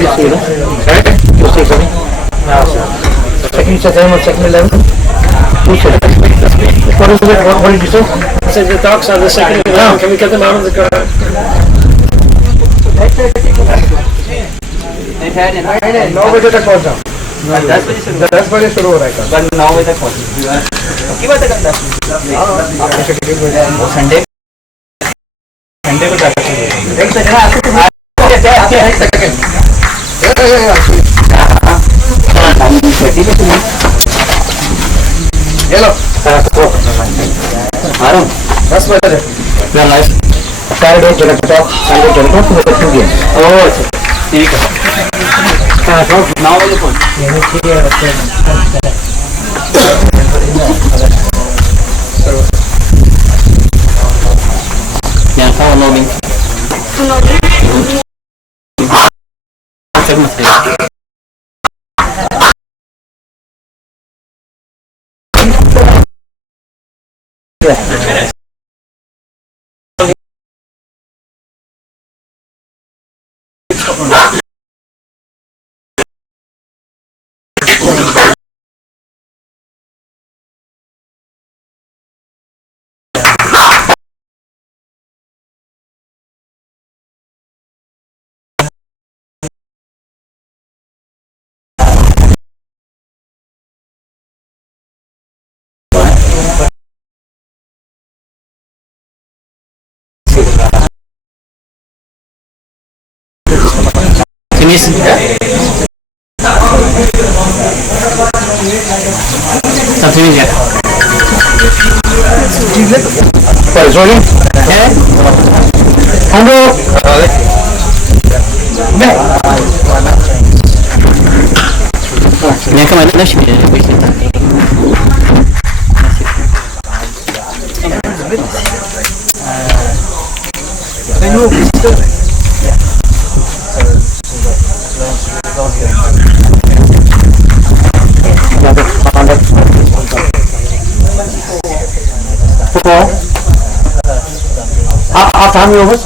you see, no? Sorry? You see something? No, sir. Second, you said second 11? Who said that? What is it? What did you say? I said the dogs are the second 11. Can we get them out of the car? नौ बजे तक पहुंचा 10 बजे शुरू हो रहा है 9 बजे तक पहुंचा संडे संडे को जाकर एक सेकंड ये लो 10 बजे Saturday, Sunday, Sunday, 2 games. Oh, ठीक है. Now on the phone. Yeah, how loading? Finish. Stop finish ya. What is rolling? Yeah. Hello. Ini kemana dah sih? After how many overs?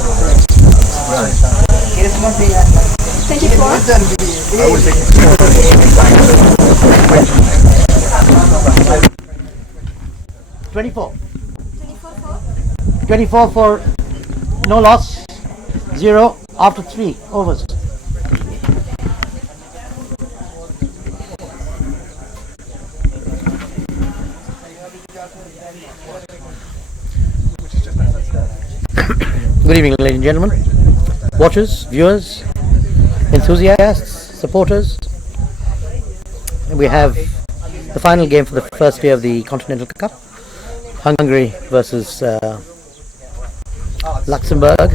24. 24 for no loss, 0 after 3 overs. Good evening, ladies and gentlemen, watchers, viewers, enthusiasts, supporters. We have the final game for the first day of the Continental Cup. Hungary versus Luxembourg.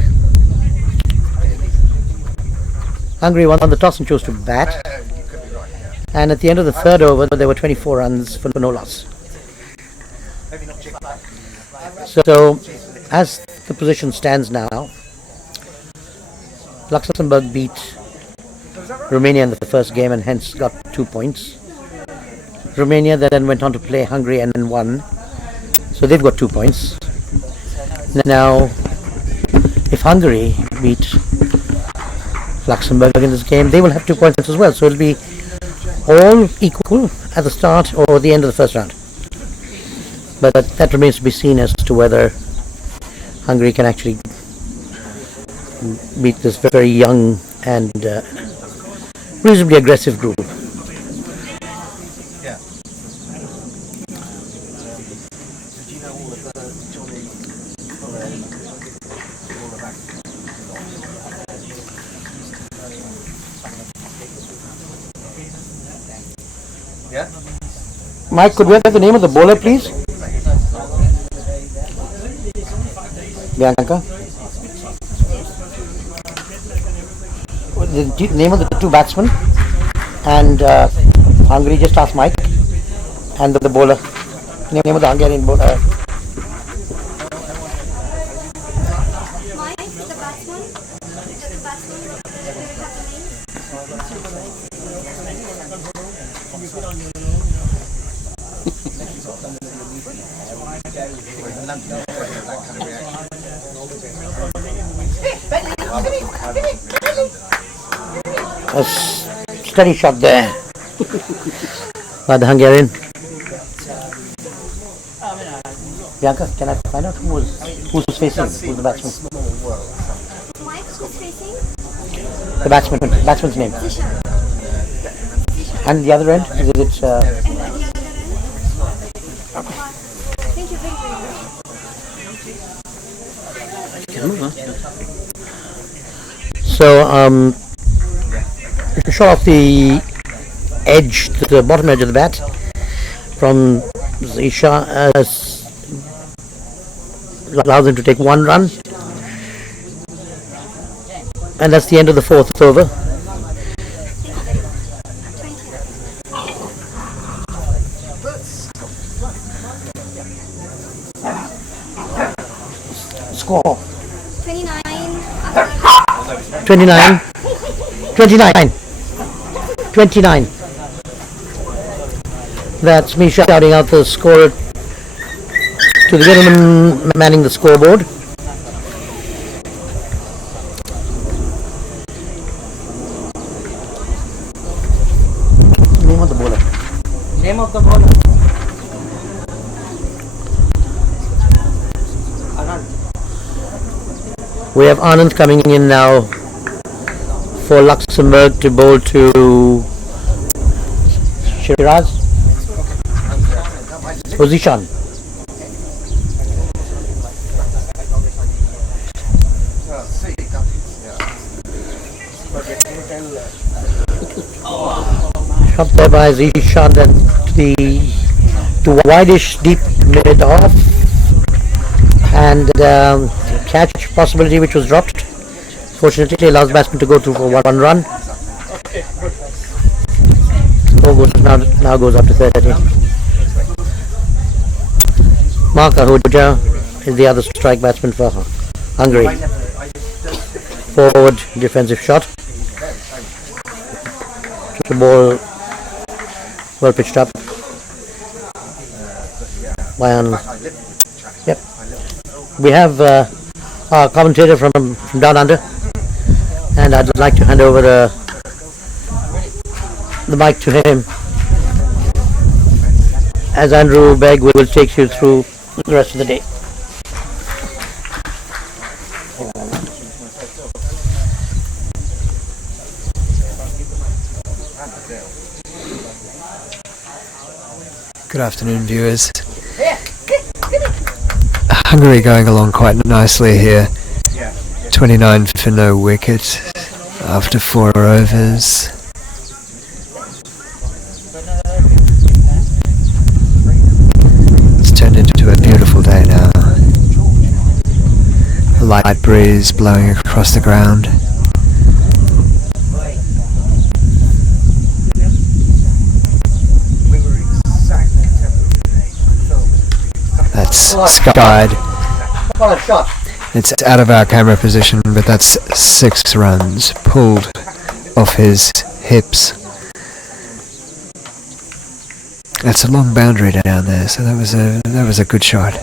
Hungary won the toss and chose to bat. And at the end of the third over, there were 24 runs for no loss. So, as the position stands now, Luxembourg beat Romania in the first game and hence got 2 points. Romania then went on to play Hungary and then won, so they've got 2 points. Now, if Hungary beat Luxembourg in this game, they will have 2 points as well, so it'll be all equal at the start or the end of the first round. But that remains to be seen as to whether Hungary can actually beat this very young and reasonably aggressive group. Mike, could we have the name of the bowler, please? Bianca? The name of the 2 batsmen, and Hungary, just ask Mike, and the bowler. Name of the Hungarian bowler. Mike, the batsman. A steady shot there by the Hungarian. Bianca, can I find out who's facing? Who's the batsman? Mike, who's facing? The batsman's name. Zishan. And the other end? Is it? And the other end? Thank you very, very much. So, shot off the edge, the bottom edge of the bat from Zisha, allows him to take 1 run. And that's the end of the 4th over. Score 29. 29. 29. That's me shouting out the score to the gentleman manning the scoreboard. Name of the bowler. Name of the bowler. We have Anand coming in now for Luxembourg to bowl to Shiraz. Position. Shot there by Zishan, then to wideish deep mid off, and catch possibility which was dropped. Fortunately, allows batsman to go through for 1 run. Score now goes up to 30. Mark Ahuja is the other strike batsman for Hungary. Forward defensive shot. The ball well pitched up. Yep. We have our commentator from down under, and I'd like to hand over the mic to him, as Andrew Begg will take you through the rest of the day. Good afternoon, viewers. Hungary going along quite nicely here. 29 for no wicket after 4 overs. It's turned into a beautiful day now. A light breeze blowing across the ground. That's skied. It's out of our camera position, but that's 6 runs pulled off his hips. That's a long boundary down there, so that was a good shot.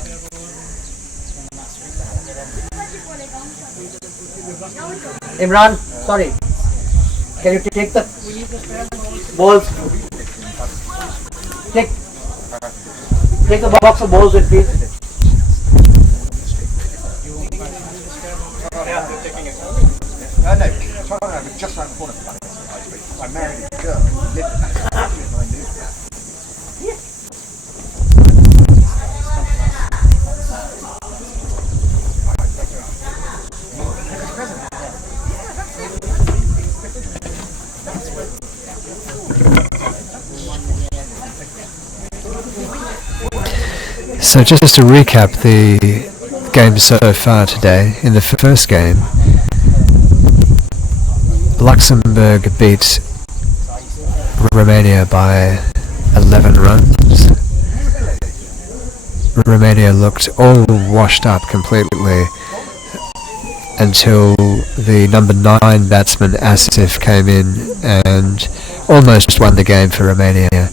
Imran, sorry. Can you take the balls? Take the box of balls in, please. Just around the corner from that. I married a girl who lived in that house and I knew her. So just to recap the game so far today, in the first game, Luxembourg beat Romania by 11 runs. Romania looked all washed up completely until the number 9 batsman Asif came in and almost won the game for Romania.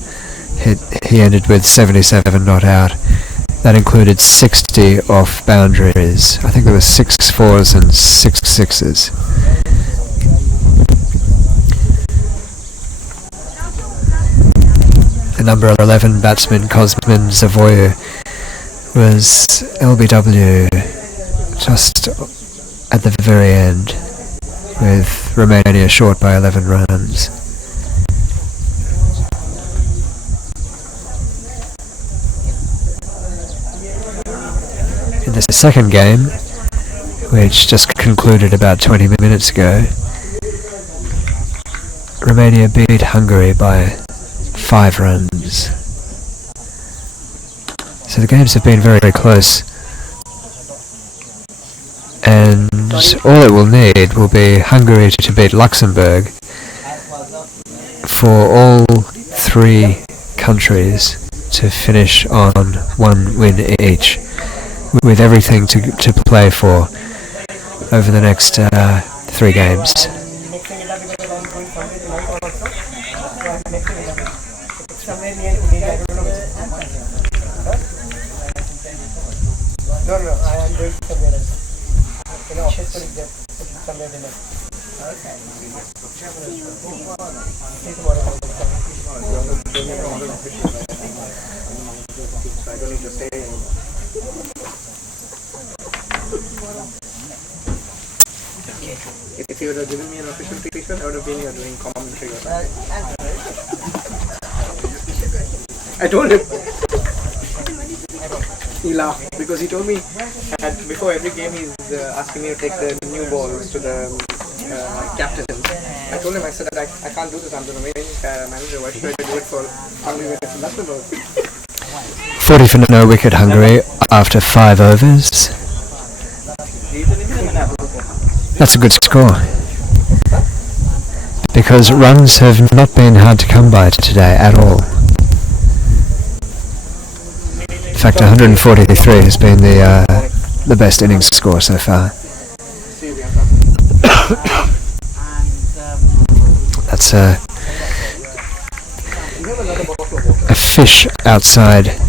He ended with 77 not out. That included 60 off boundaries. I think there were 6 4s and 6 6s. number 11 batsman Cosmin Zavoyu was LBW just at the very end, with Romania short by 11 runs. In the second game, which just concluded about 20 minutes ago, Romania beat Hungary by 5 runs. So the games have been very, very close, and all it will need will be Hungary to beat Luxembourg for all 3 countries to finish on 1 win each, with everything to play for over the next 3 games. No, I am going somewhere else. In office, somewhere in I don't need to stay anymore. If you would have given me an official t-shirt, I would have been here doing commentary or something. I told him. He laughed because he told me before every game he's asking me to take the new balls to the captain. I told him, I said, I can't do this, I'm the remaining manager, why should I do it for Hungary when it's in Luxembourg? 40 for no wicket Hungary after 5 overs. That's a good score, because runs have not been hard to come by today at all. In fact, 143 has been the best innings score so far. That's a fish outside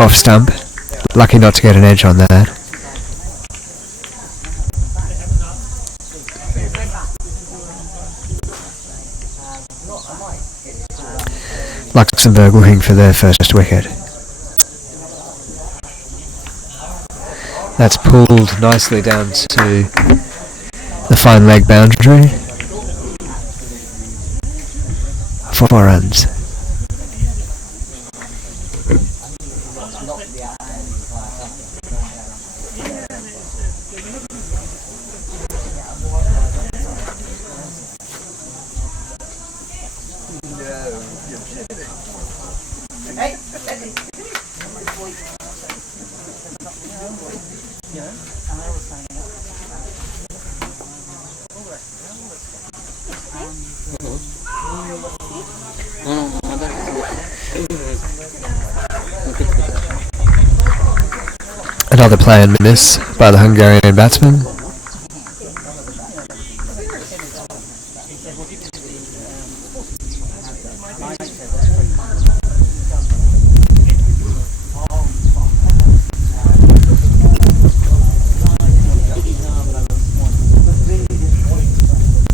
off stump. Lucky not to get an edge on that. Luxembourg looking for their first wicket. That's pulled nicely down to the fine leg boundary. 4 runs. Another play and miss by the Hungarian batsman.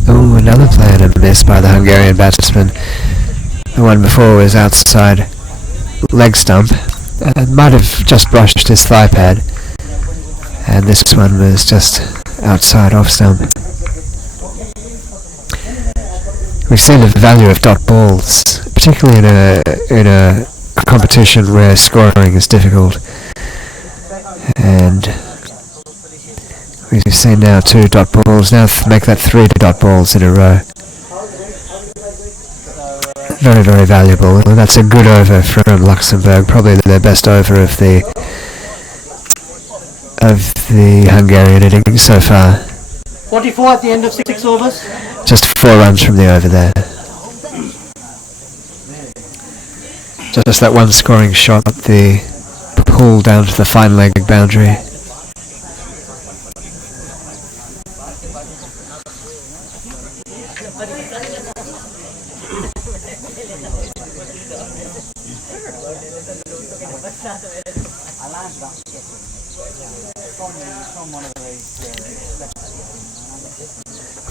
Oh, another play and a miss by the Hungarian batsman. The one before was outside leg stump. Might have just brushed his thigh pad, and this one was just outside off stump. We've seen the value of dot balls, particularly in a competition where scoring is difficult, and we've seen now 2 dot balls. Now make that 3 dot balls in a row. Very, very valuable. And that's a good over from Luxembourg, probably their best over of the Hungarian innings so far. 44 at the end of 6 overs. Just 4 runs from the over there. Just that one scoring shot, the pull down to the fine leg boundary.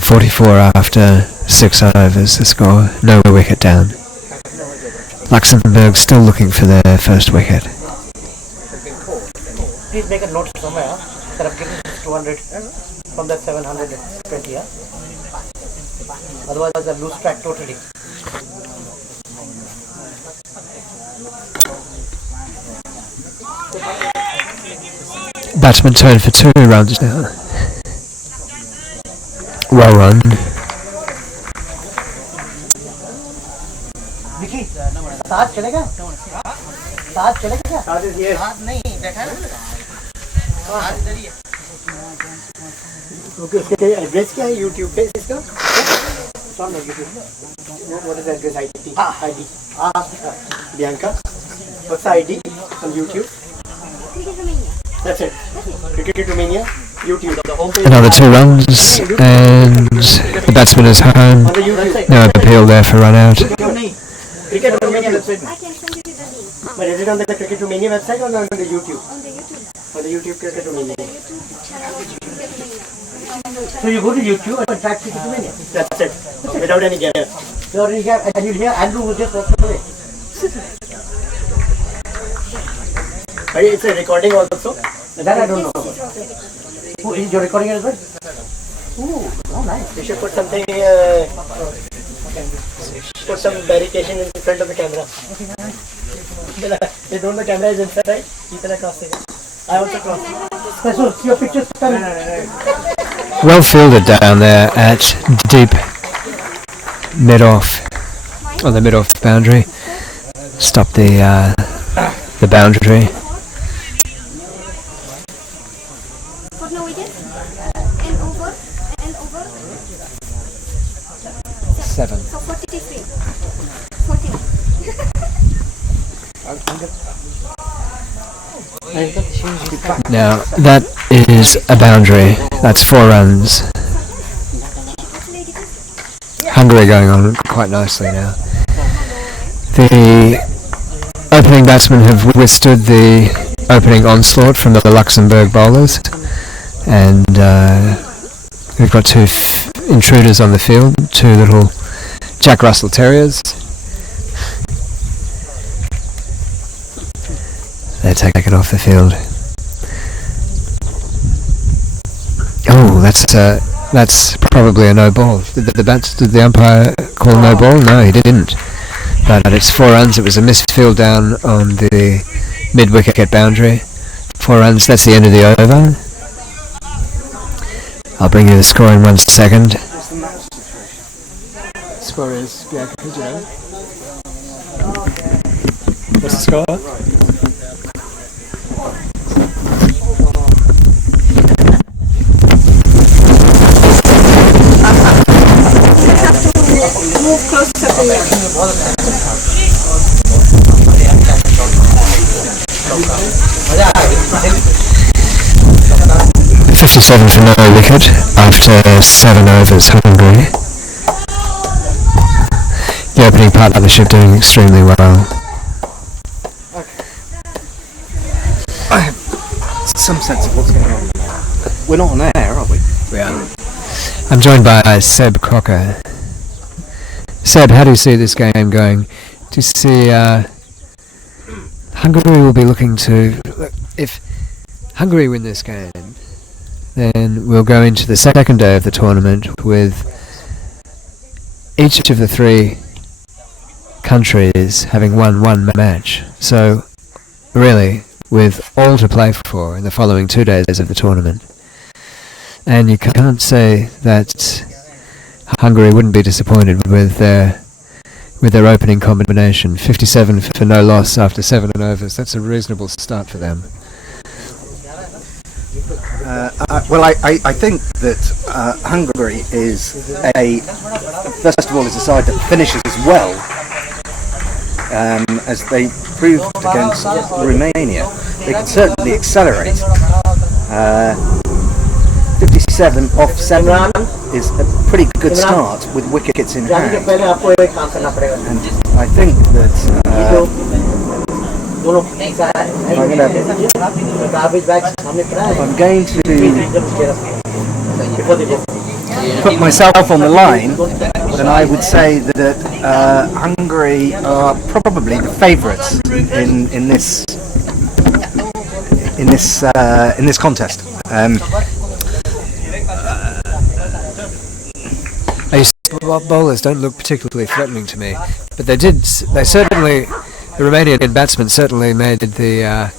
.44 after 6 overs, the score. No wicket down. Luxembourg still looking for their first wicket. Please make a note somewhere that I've given this 200 from that 720. Yeah? Otherwise, I'll lose track totally. Batsman turned for 2 runs now. Well run. Vicky, साथ चलेगा? साथ चलेगा क्या? साथ is here. साथ नहीं देखा ना? साथ इधर ही है. Okay, इसका एड्रेस क्या है YouTube पे इसका? It's on YouTube. What is the address ID? ID. Bianca. What's the ID on YouTube? Cricket Romania. That's it. Cricket Romania. YouTube. The homepage. Another 2 runs, and the batsman is home. On the YouTube. No appeal there for run out. Cricket Romania website. I can send you the link But is it on the Cricket Romania website or on the YouTube? on the YouTube. On the YouTube Cricket Romania. YouTube channel Cricket Romania. So you go to YouTube and type Cricket Romania. That's it. Without any gap. Without any gap. And you'll hear Andrew will just walk away. It's a recording also. That I don't know. Oh, is your recording as well? Ooh, oh nice. You should put something. Put some barricade in front of the camera. They don't know the camera is inside, right? Keep it across there. I also cross. So your pictures. Well fielded down there at deep mid-off, on the mid-off boundary. Stop the boundary. What no wicket? And over. 7. So 43. 14. Now that is a boundary. That's 4 runs. Hungary going on quite nicely now. The opening batsmen have withstood the opening onslaught from the Luxembourg bowlers, and we've got 2 intruders on the field, 2 little Jack Russell Terriers. They're taken off the field. Oh, that's probably a no ball. Did the umpire call no ball? No, he didn't. But it's 4 runs. It was a missed field down on the mid-wicket boundary. 4 runs. That's the end of the over. I'll bring you the score in 1 second. Score is Bianca, do you know? What's the score? Move closer to you. 57 for no wicket after 7 overs, Hungary. The opening partnership doing extremely well. I have some sense of what's going on. We're not on air, are we? We are. I'm joined by Seb Crocker. Seb, how do you see this game going? Do you see Hungary will be looking to... If Hungary win this game, then we'll go into the second day of the tournament with each of the 3 countries having won 1 match. So, really, with all to play for in the following 2 days of the tournament. And you can't say that Hungary wouldn't be disappointed with their opening combination. 57 for no loss after 7 overs. That's a reasonable start for them. Well, I think that Hungary is first of all, is a side that finishes well, as they proved against Romania. They can certainly accelerate. 57 off 7 is a pretty good start with wickets in hand. And I think that I'm going to put myself on the line then I would say that Hungary are probably the favourites in this contest. Bowlers don't look particularly threatening to me, but the Romanian batsmen certainly made the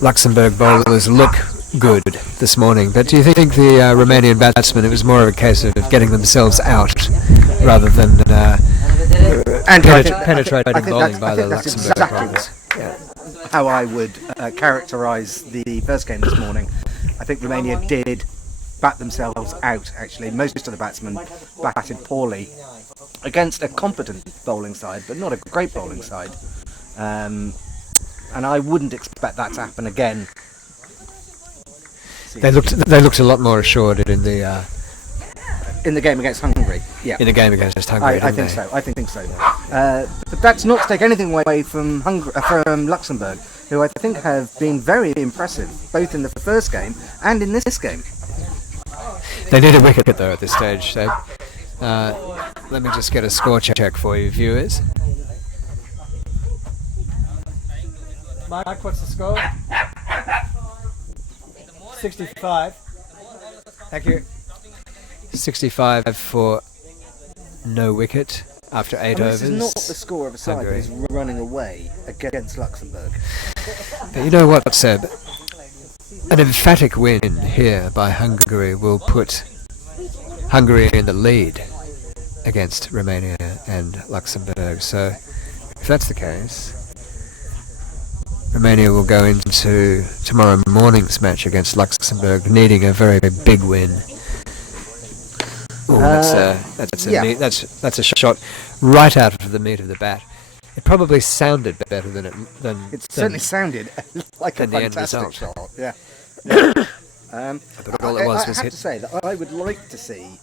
Luxembourg bowlers look good this morning. But do you think the Romanian batsmen, it was more of a case of getting themselves out rather than penetrating bowling by the Luxembourg bowlers? How I would characterise the first game this morning. I think Romania did bat themselves out, actually. Most of the batsmen batted poorly against a competent bowling side, but not a great bowling side. And I wouldn't expect that to happen again. They looked a lot more assured in the game against Hungary. Yeah. In the game against Hungary, I think so. I think so. But that's not to take anything away from Luxembourg, who I think have been very impressive, both in the first game and in this game. They need a wicket though at this stage. So, let me just get a score check for you, viewers. Mike, what's the score? 65. Thank you. 65 for no wicket after 8 overs. This is not the score of a side that is running away against Luxembourg. But you know what, Seb? An emphatic win here by Hungary will put Hungary in the lead against Romania and Luxembourg. So, if that's the case, Romania will go into tomorrow morning's match against Luxembourg needing a very big win. Ooh, that's a shot right out of the meat of the bat. It probably sounded better than certainly sounded like a fantastic shot. Yeah. But all it was I have to say that I would like to see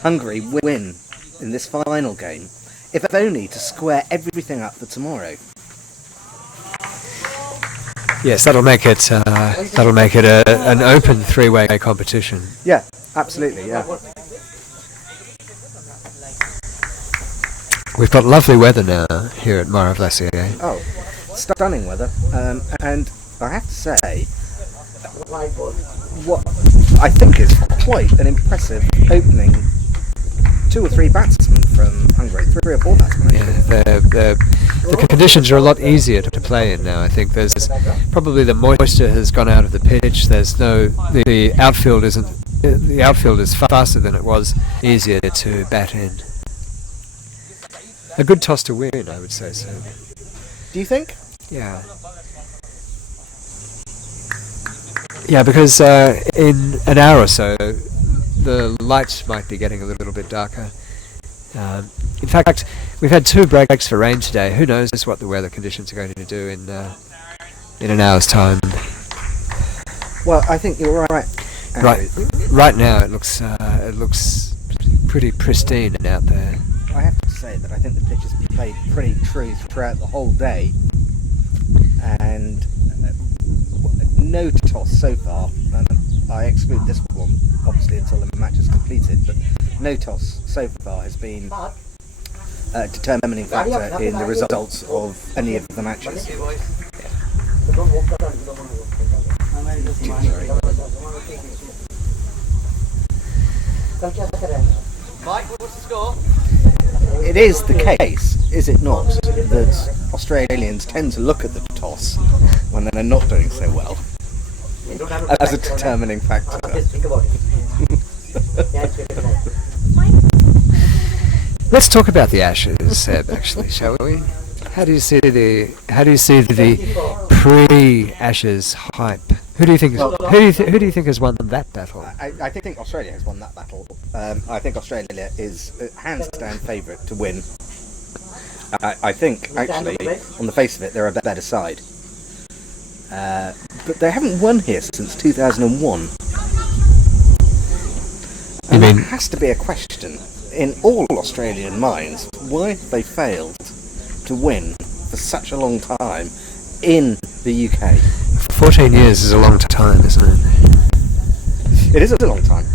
Hungary win in this final game, if only to square everything up for tomorrow. Yes, that'll make it an open three-way competition. Yeah, absolutely. Yeah. We've got lovely weather now here at Moara Vlasiei. Oh, stunning weather, and I have to say, what I think is quite an impressive opening. 2 or 3 batsmen from Hungary, 3 or 4 batsmen. Yeah, the conditions are a lot easier to play in now. I think there's probably the moisture has gone out of the pitch. There's the outfield isn't. The outfield is faster than it was, easier to bat in. A good toss to win, I would say so. Do you think? Yeah. Yeah, because in an hour or so, the lights might be getting a little bit darker. In fact, we've had 2 breaks for rain today. Who knows what the weather conditions are going to do in an hour's time. Well, I think you're right. Right now, it looks pretty pristine out there. I have to say that I think the pitch has played pretty true throughout the whole day, and no toss so far. And I exclude this one, obviously, until the match is completed. But no toss so far has been a determining factor in the results of any of the matches. Mike, what's the score? It is the case, is it not, that Australians tend to look at the toss when they're not doing so well as a determining factor. Let's talk about the Ashes, Seb. Actually, shall we? How do you see the pre-Ashes hype? Who do you think has won that battle? I think Australia has won that battle. I think Australia is hands down favourite to win. I think actually, on the face of it, they're a better side. But they haven't won here since 2001. And there has to be a question in all Australian minds: why have they failed to win for such a long time in the UK? 14 years is a long time, isn't it? It is a long time.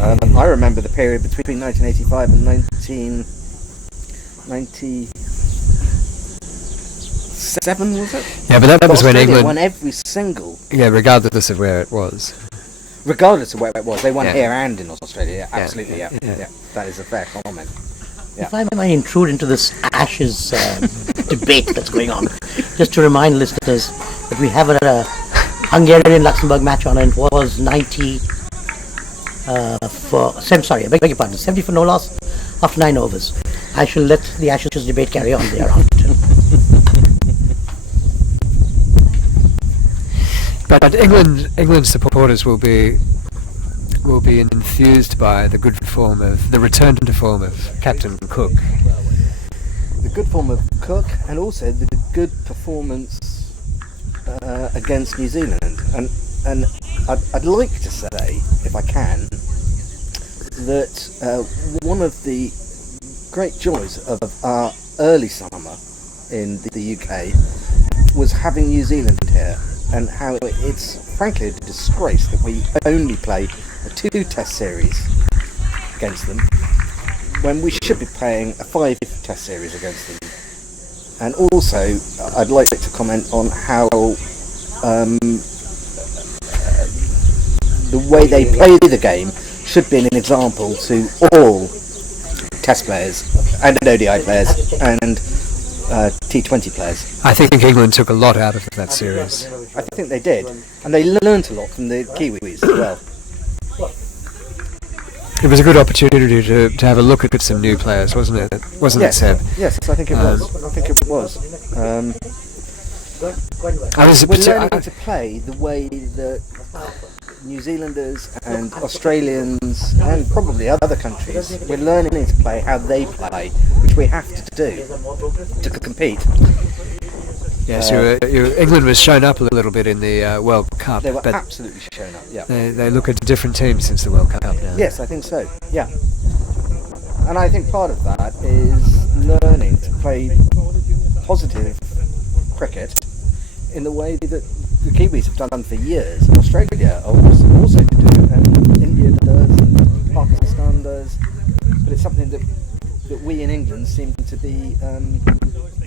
I remember the period between 1985 and 1997, was it? Yeah, but that was when Australia England won every single, Yeah, regardless of where it was. regardless of where it was. They won Yeah. here and in Australia. Yeah, Yeah. absolutely, yeah. Yeah. Yeah. That is a fair comment. If I may intrude into this Ashes debate that's going on, just to remind listeners that we have a Hungarian-Luxembourg match on, and it was 90 I beg your pardon, 70 for no loss after 9 overs. I shall let the Ashes debate carry on thereafter. But England supporters will be enthused by the return to form of Captain Cook. The good form of Cook, and also the good performance against New Zealand. And I'd like to say, if I can, that one of the great joys of our early summer in the UK was having New Zealand here, and how it's frankly a disgrace that we only play a 2 test series against them when we should be playing a 5 test series against them. And also I'd like to comment on how the way they play the game should be an example to all test players and ODI players and T20 players. I think England took a lot out of that series. I think they did, and they learnt a lot from the Kiwis as well. It was a good opportunity to have a look at some new players, wasn't it? Wasn't it, Seb? Yes, I think it was. I think it was. We're learning to play the way that New Zealanders and Australians and probably other countries, we're learning to play how they play, which we have to do to compete. Yes, England was shown up a little bit in the World Cup, They were but absolutely shown up, yeah. they look at a different team since the World Cup now. Yes, I think so, yeah. And I think part of that is learning to play positive cricket in the way that the Kiwis have done for years, and Australia also do, and India does, and Pakistan does, but it's something that we in England seem to be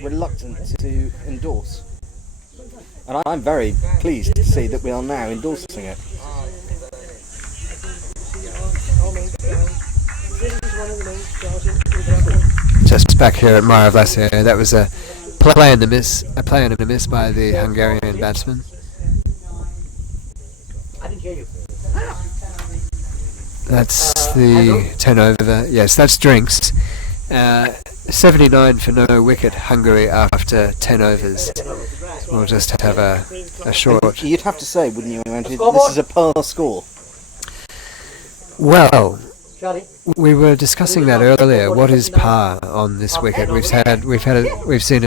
reluctant to endorse. And I'm very pleased to see that we are now endorsing it. Just back here at Moara, Vlasiei, that was a play and a miss by the Hungarian batsman. That's the 10 over. Yes, that's drinks. 79 for no wicket, Hungary after 10 overs. We'll just have a short. You'd have to say, wouldn't you, Andrew, this is a par score. Well, we were discussing that earlier. What is par on this wicket? We had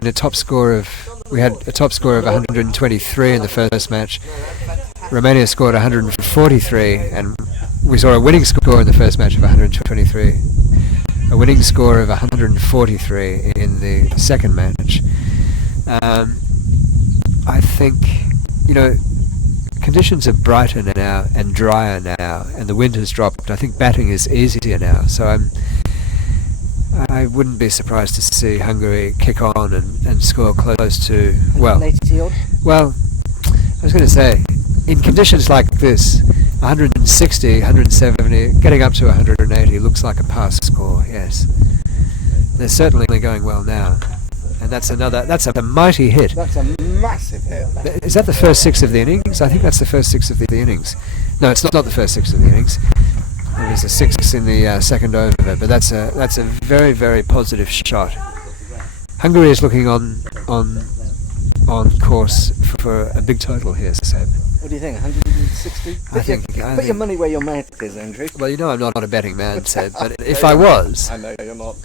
a top score of 123 in the first match. Romania scored 143, and we saw a winning score in the first match of 123. A winning score of 143 in the second match. I think, conditions are brighter now and drier now, and the wind has dropped. I think batting is easier now, so I wouldn't be surprised to see Hungary kick on and score close to, well, 180 odd? Well, I was going to say, in conditions like this, 160, 170, getting up to 180 looks like a pass score, yes. They're certainly going well now. And that's a mighty hit. That's a massive hit. Is that the first 6 of the innings? I think that's the first 6 of the innings. No, it's not the first 6 of the innings. There was a 6 in the second over, but that's a very, very positive shot. Hungary is looking on course for a big total here, Seb. What do you think, 160? Put your money where your mouth is, Andrew. Well, I'm not a betting man, Seb, but if I was, I know you're not.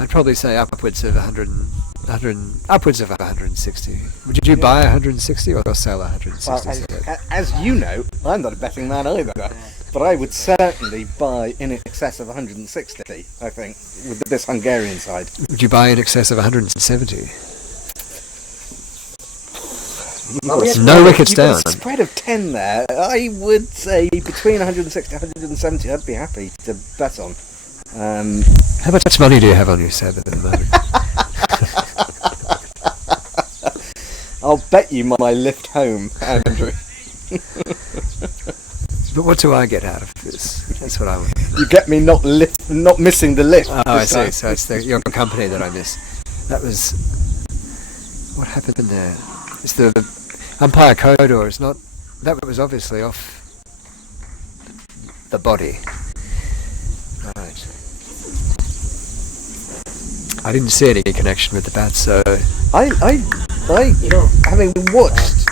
I'd probably say upwards of 160. Would you buy 160 or sell 160? Well, as you know, I'm not a betting man either, but I would certainly buy in excess of 160, I think, with this Hungarian side. Would you buy in excess of 170? No wickets down. A spread of 10 there. I would say between 160 and 170. I'd be happy to bet on. How much money do you have on you, Seb, at the moment? I'll bet you my lift home, Andrew. But what do I get out of this? That's what I want. You get me not missing the lift. Oh, I see. So it's your company that I miss. That was... What happened there? It's the umpire corridor. It's not... That was obviously off the body. Right. I didn't see any connection with the bat, so... I having watched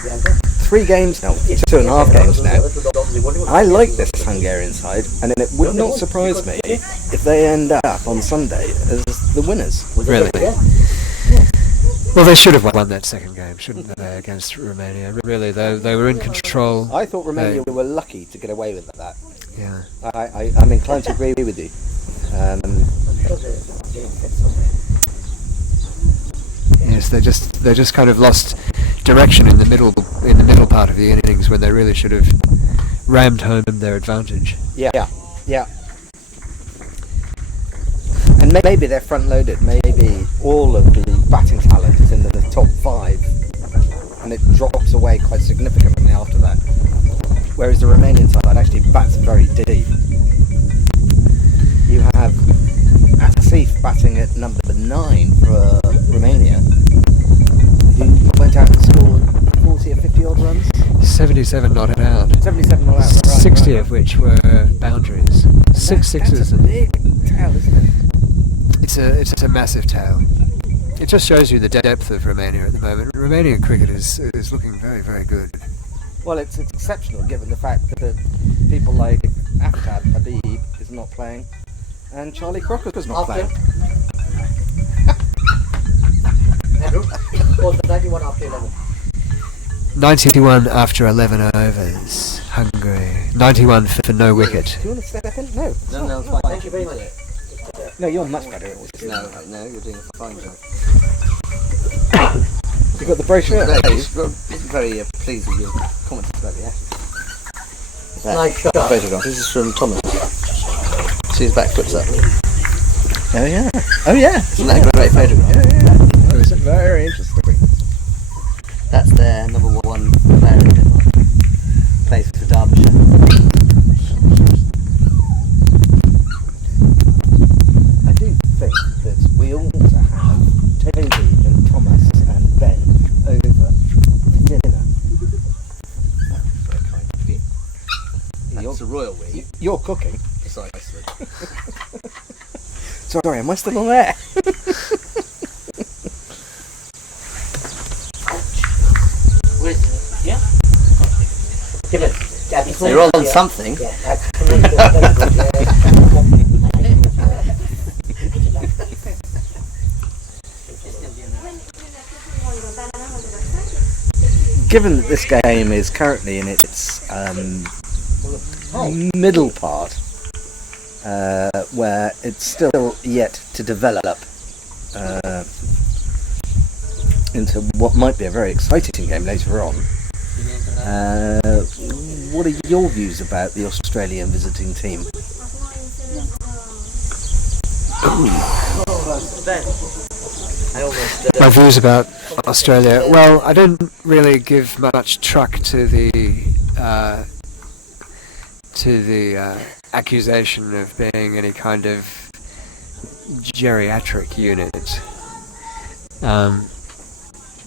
3 games now, 2.5 games now, I like this Hungarian side, and it would not surprise me if they end up on Sunday as the winners. Really? Well, they should have won that second game, shouldn't they, against Romania? Really, they were in control. I thought Romania were lucky to get away with that. Yeah. I'm inclined to agree with you. Yes, they just kind of lost direction in the middle part of the innings when they really should have rammed home their advantage. Yeah. And maybe they're front-loaded. Maybe all of the batting talent is in the top 5, and it drops away quite significantly after that. Whereas the Romanian side actually bats very deep. You have Asif batting at number 9 for Romania, who went out and scored 40 or 50 odd runs. 77 not out. 77 all out. Right, 60 of which were boundaries. 6 sixes. That's a big tail, isn't it? It's a massive tail. It just shows you the depth of Romania at the moment. Romanian cricket is looking very, very good. Well, it's exceptional given the fact that people like Aftab Habib is not playing, and Charlie Crocker's not playing. Andrew, what was the 91 after 11? 91 after 11 overs. Hungary. 91 for no wicket. Do you want to step in? No. No, it's fine. Thank you very much. No, you're much better at this. No, you're doing a fine job. You got the brochure? No, very pleased with your comments about the action. Nice shot. Photograph. This is from Thomas. See his back foot's up. Oh yeah. Isn't that a great photograph? Yeah. It was very interesting. That's their number 1 player in Denmark. Plays for Derbyshire. I do think that we ought to have Toby and Thomas and Ben over for dinner. That's very kind of you. That's a royal we. You're cooking. Precisely. Sorry, am I still on air? Yeah? Give it. You're all on something. Given that this game is currently in its middle part, where it's still yet to develop into what might be a very exciting game later on, what are your views about the Australian visiting team? My views about Australia. Well, I don't really give much truck to the accusation of being any kind of geriatric unit.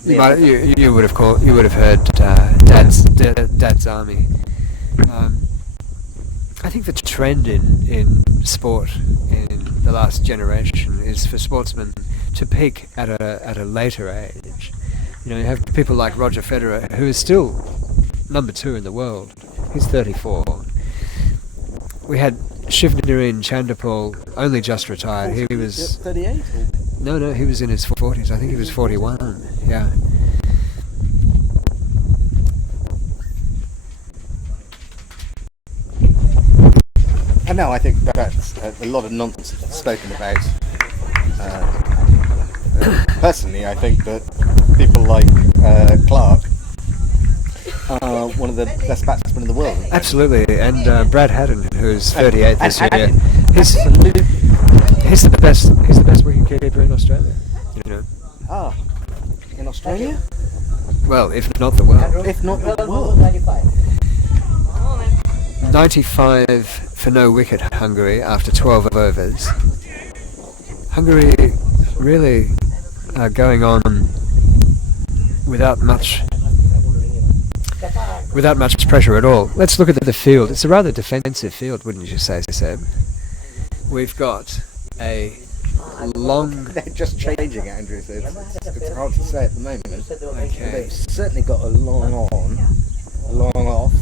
You would have heard Dad's Army. I think the trend in sport in the last generation is for sportsmen to peak at a later age. You have people like Roger Federer, who is still number 2 in the world. He's 34. We had Shivnarine Chanderpaul, only just retired. He was 38. no, he was in his 40s. I think he was 41. Yeah. And now I think that's a lot of nonsense spoken about. Personally, I think that people like Clark one of the best batsmen in the world. Absolutely, and Brad Haddon, who's 38 this year, Haddon, he's the best. He's the best wicketkeeper in Australia. You know, Ah, in Australia? well, if not the world. If not the world. 95 for no wicket, Hungary after 12 overs. Hungary really are going on without much pressure at all. Let's look at the field. It's a rather defensive field, wouldn't you say, Seb? We've got a long... They're just changing, Andrew. So it's hard to say at the moment. Okay. They've certainly got a long on, a long off,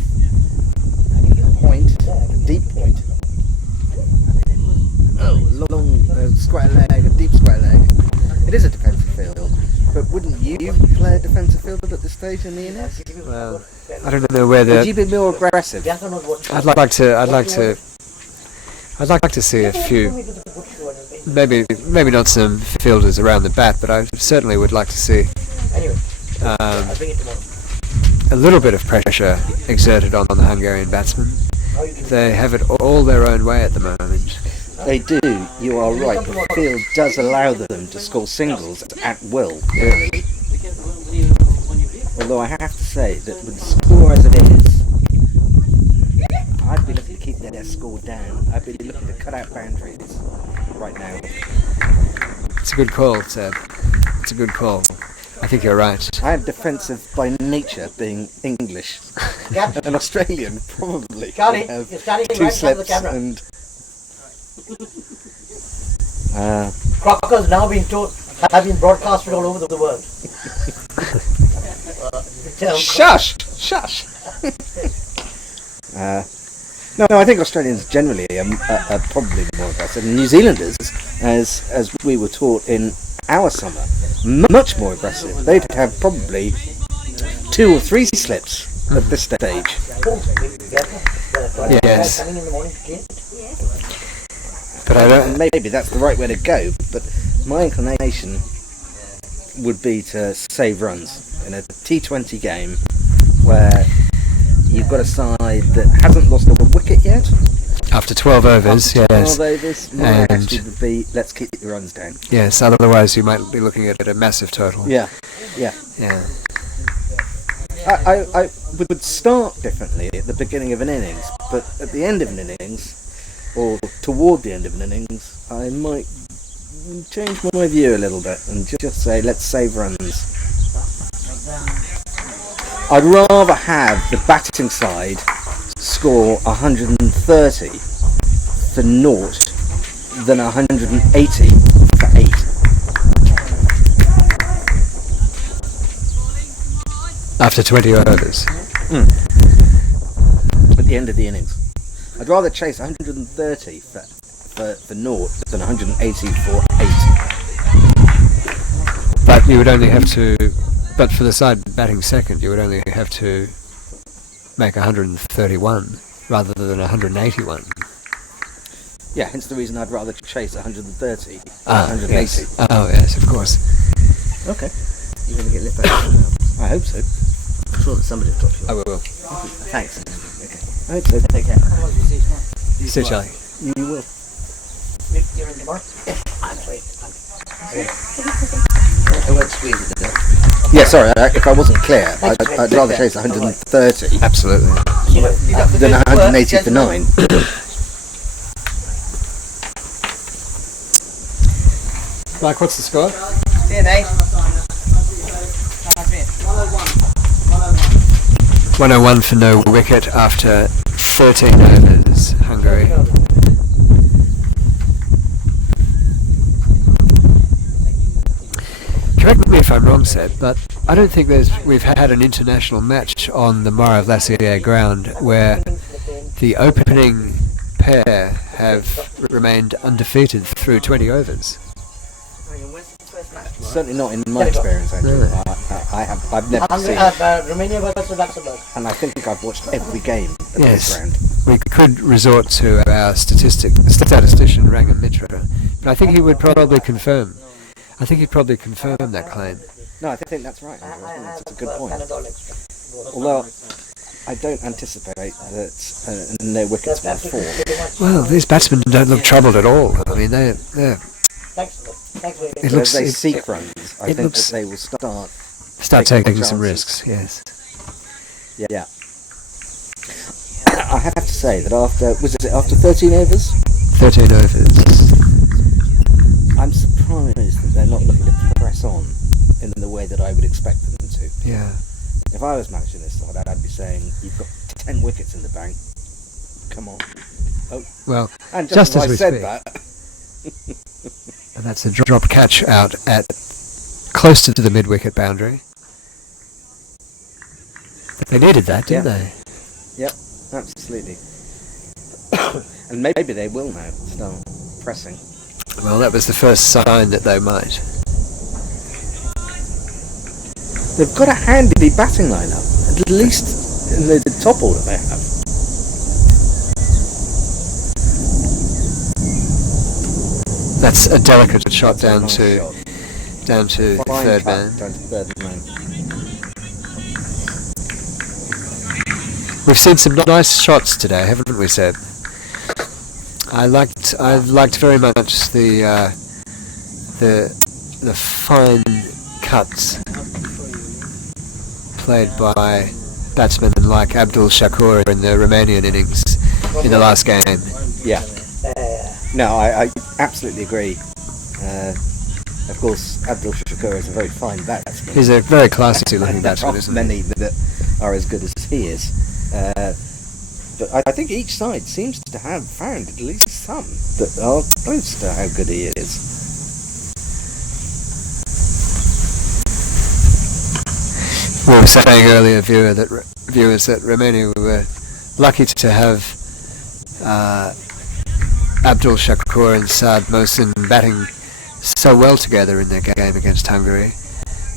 point, a deep point. Oh, long square leg, a deep square leg. It is a defensive field, but wouldn't you play a defensive field at this stage in the innings? Well, I don't know where Would you the... be more aggressive? I'd like to see a few... Maybe not some fielders around the bat, but I certainly would like to see a little bit of pressure exerted on the Hungarian batsmen. They have it all their own way at the moment. They do, you are right. The field does allow them to score singles at will, really. Although I have to say that with the score as it is, I'd be looking to keep their score down. I'd be looking to cut out boundaries right now. It's a good call, Seb. It's a good call. I think you're right. I am defensive by nature, being English. An Australian probably would have two slips and... Crockers now have been broadcasted all over the world. Shush! Shush! No, I think Australians generally are probably more aggressive. And New Zealanders, as we were taught in our summer, much more aggressive. They'd have probably 2 or 3 slips at this stage. Yes. But I don't... Maybe that's the right way to go, but my inclination would be to save runs in a T20 game where you've got a side that hasn't lost a wicket yet. After 12 overs, yes. 12 overs, my attitude would be, let's keep the runs down. Yes, otherwise you might be looking at a massive total. Yeah. I would start differently at the beginning of an innings, but at the end of an innings, or toward the end of an innings, I might change my view a little bit and just say, let's save runs. I'd rather have the batting side score 130 for naught than 180 for 8. After 20 overs. At the end of the innings. I'd rather chase 130 for naught than 180 for 8. But you would only have to... But for the side batting second, you would only have to make 131 rather than 181. Yeah, hence the reason I'd rather chase 130 than 180. Yes. Oh, yes, of course. Okay. You're going to get left out now. I hope so. I'm sure that somebody will drop you. I will. Thanks. Okay. I hope so. Take care. See you, Charlie. You will. You're in tomorrow? I'm sorry. I won't squeeze it today. Yeah, sorry, if I wasn't clear, I'd rather chase 130 Absolutely. than 180 for 9. Mike, what's the score? 101 for no wicket after 13 overs, Hungary. Correct me if I'm wrong, Seb, but I don't think we've had an international match on the Moara Vlasiei ground where the opening pair have remained undefeated through 20 overs. Certainly not in my experience, actually. I've never seen it. Romania versus Luxembourg. And I think I've watched every game at Yes. this ground. We could resort to our statistician Rangan Mitra, but I think he would probably confirm. I think he'd probably confirm that claim. No, I think that's right, Andrew. I think that's a good point. Although I don't anticipate that no wickets will fall. Well, these batsmen don't look troubled at all. I mean, it As looks they it seek runs, I it think looks- that they will start taking taking some chances. risks. Yes. Yeah. I have to say that after 13 overs, 13 overs. I'm surprised that they're not looking to press on in the way that I would expect them to. Yeah. If I was managing this side, I'd be saying, you've got 10 wickets in the bank. Come on. Well, And just as as I we said speak. that, And that's a drop catch out at close to the mid-wicket boundary. They needed that, didn't Yeah. they? yep, absolutely. And maybe they will now start pressing. Well, that was the first sign that they might. They've got a handy batting lineup, at least in the top order they have. That's a delicate shot That's a down nice to shot. Fine third cut man. down to third man. We've seen some nice shots today, haven't we, Seb? I liked very much the fine cuts played by batsmen like Abdul Shakur in the Romanian innings in the last game. Yeah. No, I absolutely agree. Of course, Abdul Shakur is a very fine batsman. He's a very classy looking And there batsman, aren't isn't he? many that are as good as he is. But I think each side seems to have found at least some that are close to how good he is. We were saying earlier, viewers, that Romania were lucky to have Abdul Shakur and Saad Mohsin batting so well together in their game against Hungary.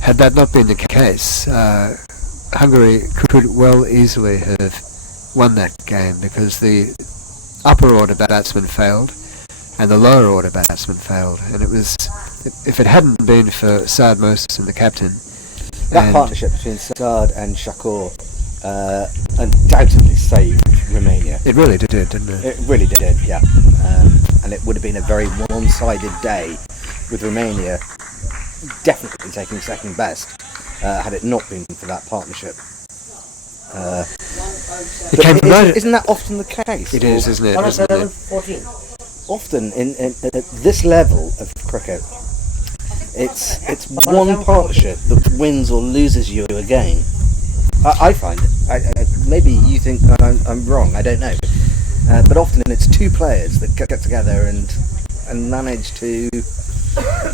Had that not been the case, Hungary could well easily have won that game because the upper order batsman failed and the lower order batsman failed, and it was, if it hadn't been for Saad Mohsin, the captain, That and partnership between Saad and Shakur undoubtedly saved Romania. it really did, didn't it? It really did, yeah. And it would have been a very one-sided day with Romania definitely taking second best had it not been for that partnership. It came from right- Isn't that often the case? It is, isn't it? Isn't it? Often at this level of cricket, it's one partnership that wins or loses you a game. I find it. Maybe you think I'm wrong. I don't know. But often it's two players that get together and manage to.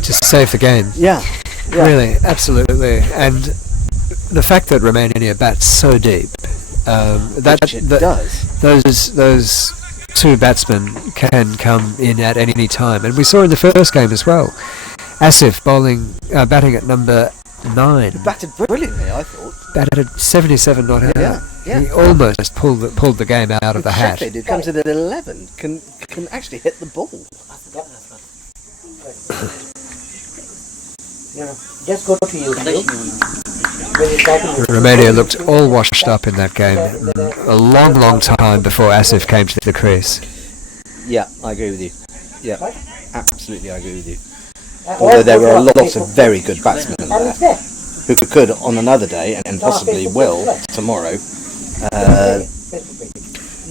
Just save the game. Yeah. Really, absolutely. And the fact that Romania bats so deep, Which it does. those two batsmen can come in at any time, and we saw in the first game as well. Asif batting at number 9. Batted brilliantly, I thought. Batted at 77 not out. Yeah. He almost pulled the game out of the hat. Sheffield, who comes in at 11, can actually hit the ball. Just go to YouTube. Romania looked all washed up in that game. A long time before Asif came to the crease. Yeah, I agree with you. Yeah, absolutely, I agree with you. Although there were lots of very good batsmen there who could, on another day, and possibly will tomorrow,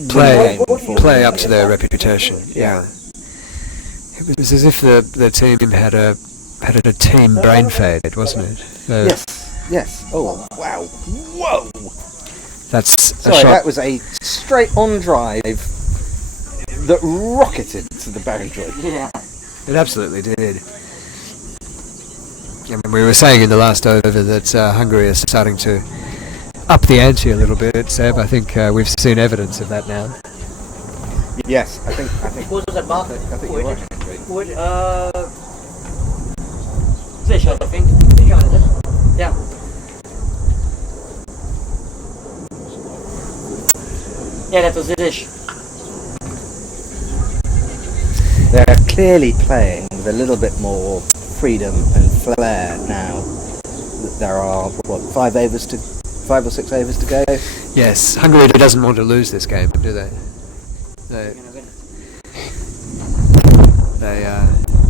play up to their reputation. Yeah. It was as if the team had a team brain fade, wasn't it? Yes. Oh, wow. Whoa! That's a Sorry, shot. that was a straight-on drive that rocketed to the boundary. Yeah. It absolutely did. I mean, we were saying in the last over that Hungary is starting to up the ante a little bit, Seb. I think we've seen evidence of that now. Yes, I think Who's the mark? I think you're right, Andre. Fish, I think. Yeah. Yeah, that was the dish. They're clearly playing with a little bit more freedom and flair now. There are 5 overs to 5 or 6 overs to go. Yes, Hungary doesn't want to lose this game, do they?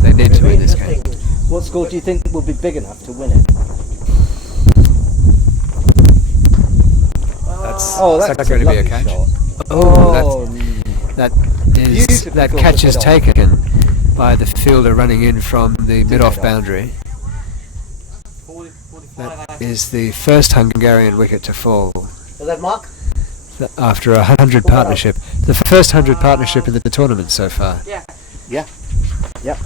They need to win this game. What score do you think will be big enough to win it? That's going to be a catch. Shot. That catch is taken by the fielder running in from the mid-off boundary. That is the first Hungarian wicket to fall. Was that Mark? After a 100 partnership. The first 100 partnership in the tournament so far. Yeah. Yep.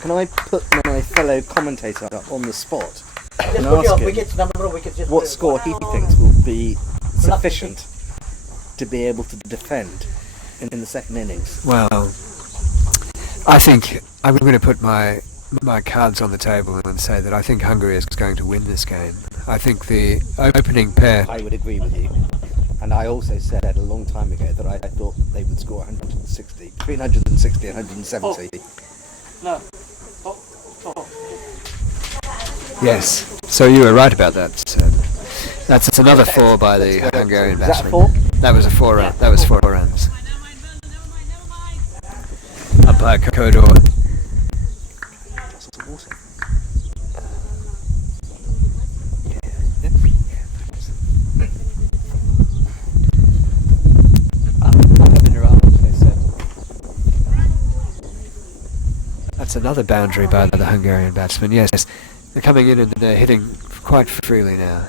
Can I put my fellow commentator on the spot and ask him what score he thinks will be sufficient to be able to defend in the second innings? Well, I think I'm going to put my cards on the table and say that I think Hungary is going to win this game. I think the opening pair... I would agree with you. And I also said a long time ago that I thought they would score 160, between 160 and 170. No. Yes, so you were right about that. That's another 4 by the Hungarian batsman. That was a 4 run. That was 4 runs. Umpire Kodor. That's another boundary by the Hungarian batsman. Yes, they're coming in and they're hitting quite freely now.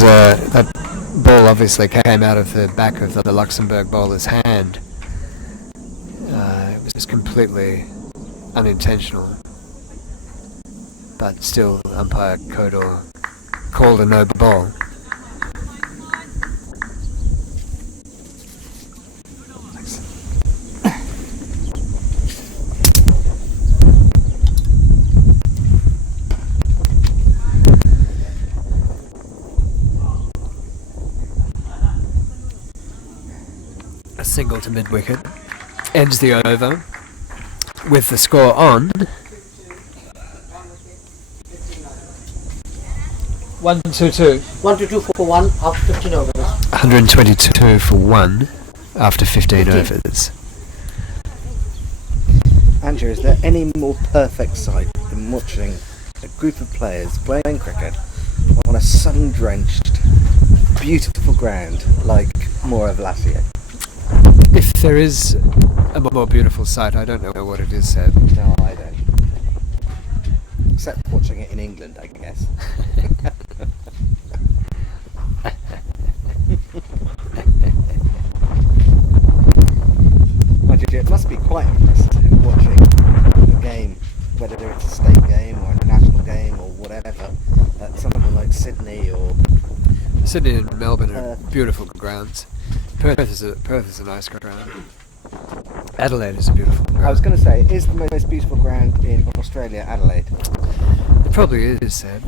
That ball obviously came out of the back of the Luxembourg bowler's hand. It was completely unintentional, but still umpire Kodor called a no ball. Single to mid-wicket ends the over with the score on 1-2-2. 1-2 for 1 after 15 overs. 122 for 1 after 15 overs. Andrew, is there any more perfect sight than watching a group of players playing cricket on a sun-drenched, beautiful ground like Moara Vlasiei? If there is a more beautiful sight, I don't know what it is, Seb. No, I don't. Except watching it in England, I guess. It must be quite impressive watching a game, whether it's a state game or a national game or whatever, at something like Sydney or... Sydney and Melbourne are beautiful grounds. Perth is a nice ground. Adelaide is a beautiful ground. I was going to say, is the most beautiful ground in Australia Adelaide? It probably is, Seb.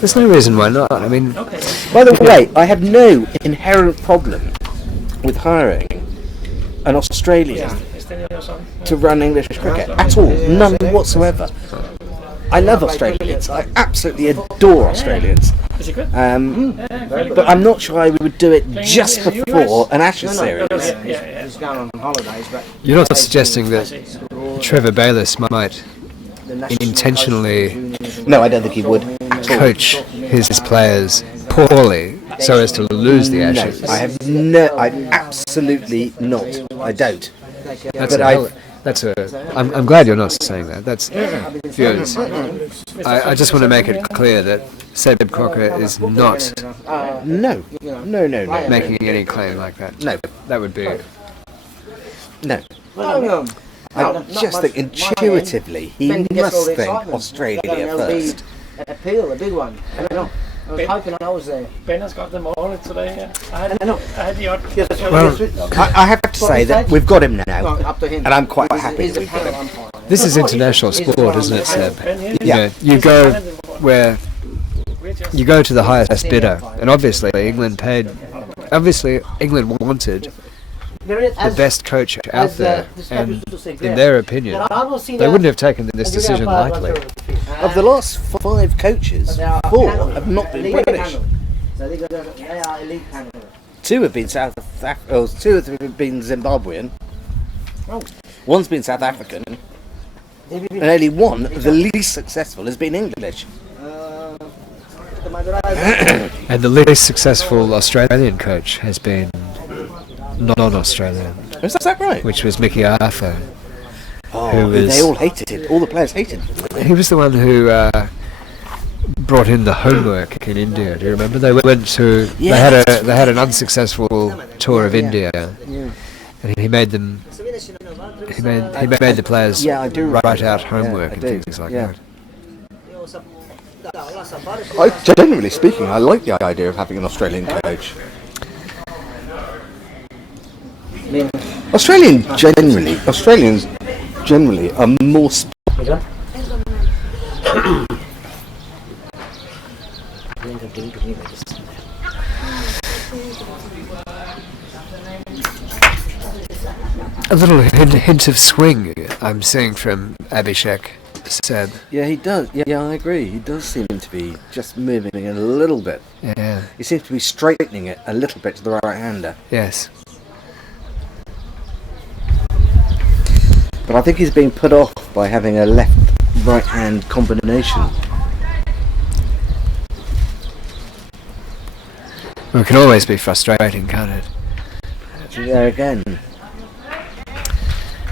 There's no reason why not. I mean, by the way, I have no inherent problem with hiring an Australian to run English cricket at all, none whatsoever. I love Australians. I absolutely adore Australians. But I'm not sure I would do it just before an Ashes series. You're not suggesting that Trevor Bayliss might intentionally No, I don't think he would coach his players poorly so as to lose the Ashes? No, I absolutely not. I don't. I'm glad you're not saying that. That's viewers. I just want to make it clear that Seb Crocker is not No. making any claim like that. No. That would be... No. I just think intuitively he must think Australia first. Appeal, a big one. I don't know. I was hoping I was there. Ben has got them all today. Yeah. I know. I had the odd. I have to say that we've got him now, Up to him. and I'm quite happy He's that the we've got panel him. umpire. This is international sport, isn't it, Seb? Yeah. You go where you go to the highest bidder, and obviously England wanted the best coach out there, and in their opinion, they wouldn't have taken this decision lightly. Of the last 5 coaches, 4 have not been British. They are elite panel. 2 have been 2 have been Zimbabwean. One's been South African, and only one, the least successful, has been English. And the least successful Australian coach has been non-Australian, Is that right? which was Mickey Arthur. Oh, who was- they all hated him. All the players hated him. He was the one who brought in the homework in India. Do you remember? They went to they had an unsuccessful tour of India, and he made them. He made the players Yeah, I do write out remember. homework Yeah, I and do. things like Yeah. that. Generally speaking, I like the idea of having an Australian coach. Australians generally are more. A little hint of swing I'm seeing from Abhishek, Seb. Yeah, he does. Yeah, I agree. He does seem to be just moving it a little bit. Yeah. He seems to be straightening it a little bit to the right-hander. Yes. But I think he's being put off by having a left-right hand combination. Well, it can always be frustrating, can't it? There again.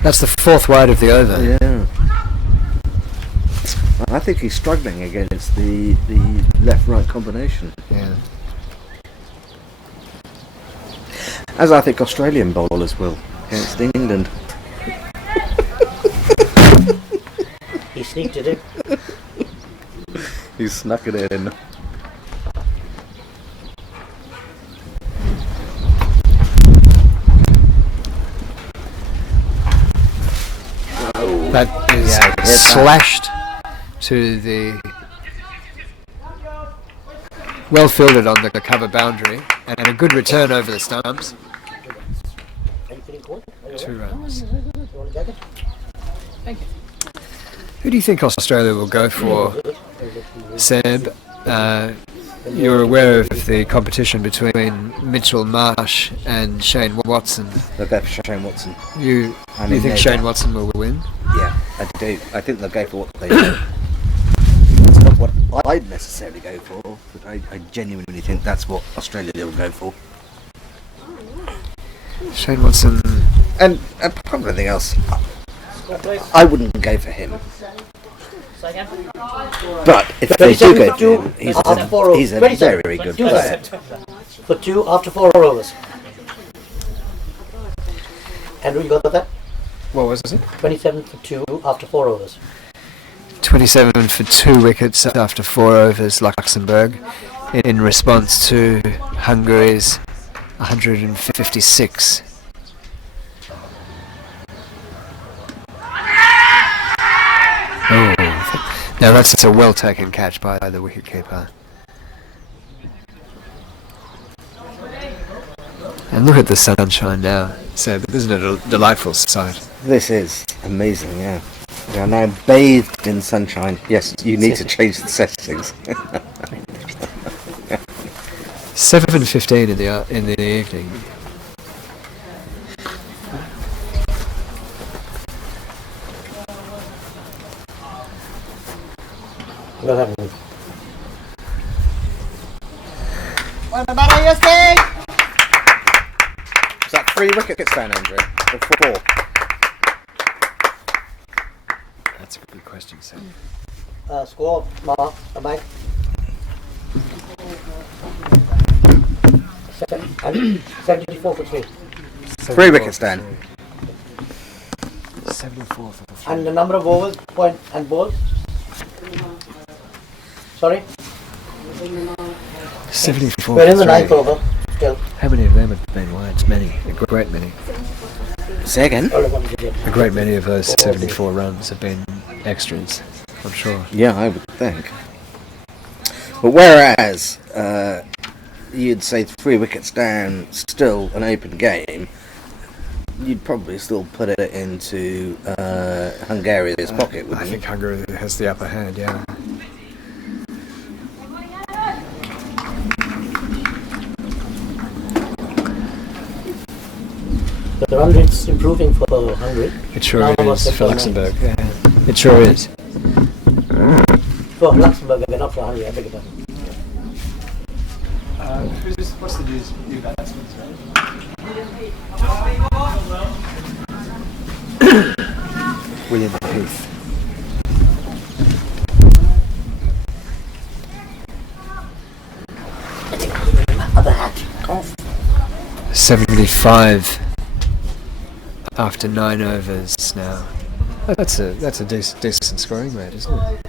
That's the 4th wide of the over. Yeah. I think he's struggling against the left-right combination. Yeah. As I think Australian bowlers will against England. He sneaked it in. He snuck it in. That is Yeah, I can hit that. slashed to the well fielded on the cover boundary, and a good return over the stumps. 2 runs. Who do you think Australia will go for, Seb? You're aware of the competition between Mitchell Marsh and Shane Watson. They'll go for Shane Watson. You think no Shane doubt. Watson will win? Yeah, I do. I think they'll go for what they do. It's not what I'd necessarily go for, but I genuinely think that's what Australia will go for. Shane Watson. And apart from anything else, I wouldn't go for him. But if they do go for him, he's a very good player. For 2 after 4 overs. Andrew, you got that? What was it? 27 for 2 after 4 overs. 27 for 2 wickets after 4 overs, Luxembourg, in response to Hungary's 156. Oh, now that's a well taken catch by the wicketkeeper. And look at the sunshine now. So, isn't it a delightful sight? This is amazing, yeah. We are now bathed in sunshine. Yes, you need to change the settings. 7:15 in the evening. What happened? Is that 3 wickets down, Andrew? Or 4? That's a good question, Sam. Score, Mark, mate. 74 for 3. 3 wickets down. 74 for the three. And the number of overs, point and balls? Sorry? 74 We're in for the ninth three. over. Still. How many of them have been wides? Many. A great many. Say again? A great many of those 74 runs have been extras, I'm sure. Yeah, I would think. But whereas you'd say 3 wickets down, still an open game, you'd probably still put it into Hungaria's pocket, wouldn't I you? think Hungary has the upper hand, yeah. The run rate's improving for Hungary. It sure Now about is for 79. Luxembourg. Yeah. It sure is. For Luxembourg, not for Hungary, I beg your pardon. What's the new batsman? William Heath. Other hat. Off. 75 after 9 overs now. That's a decent scoring rate, isn't it?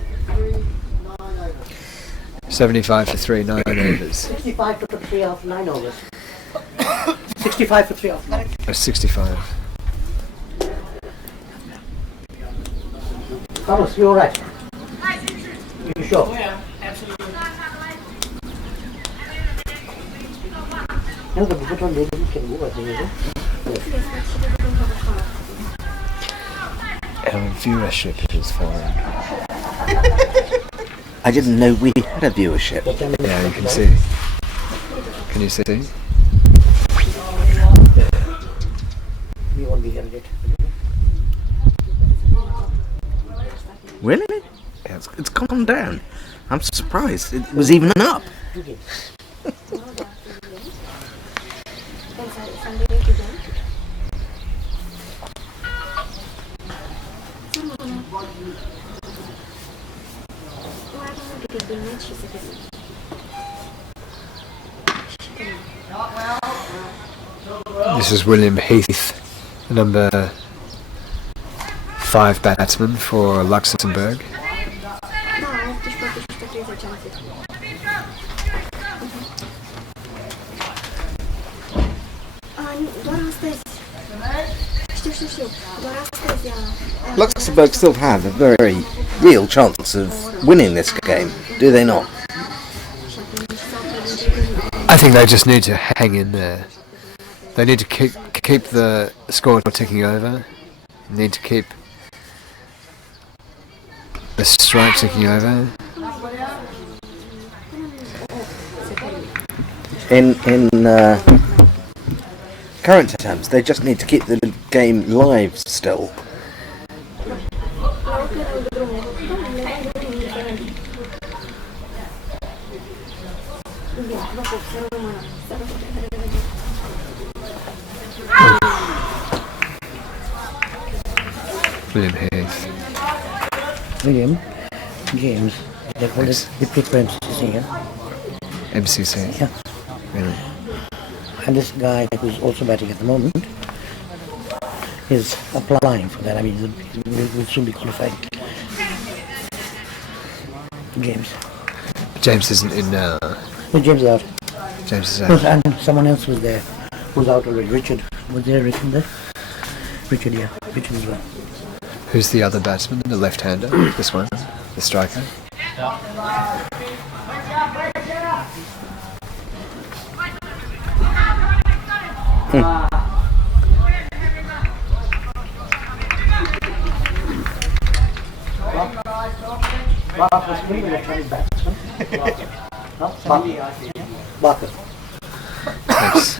75 for 3, 9 overs. 65 for 3 off 9 overs. 65 for 3 off 9. 65. Thomas, you're right. You sure? Oh yeah, absolutely. No, the buffer one lady can go, I think, is it? Our viewership has fallen. I didn't know we had a viewership. Yeah, you can see. Can you see? We won't be here yet. Really? Yeah, it's gone down. I'm surprised. It was even up. This is William Heath, the number 5 batsman for Luxembourg. Luxembourg still have a very real chance of winning this game, do they not? I think they just need to hang in there. They need to keep the score ticking over. Need to keep the strike ticking over. In current terms, they just need to keep the game live still. William Heath. William James, they call it Deputy MCC, yeah? MCC. Yeah. Really? And this guy who's also batting at the moment is applying for that. I mean, he will soon be qualified. James. James isn't in now. No, James is out. James is No, out. and someone else was there who's out already. Richard. Was there Richard there? Richard, yeah. Richard as well. Who's the other batsman? The left-hander? This one? The striker? Barker was playing electronic batsman. Barker. Thanks.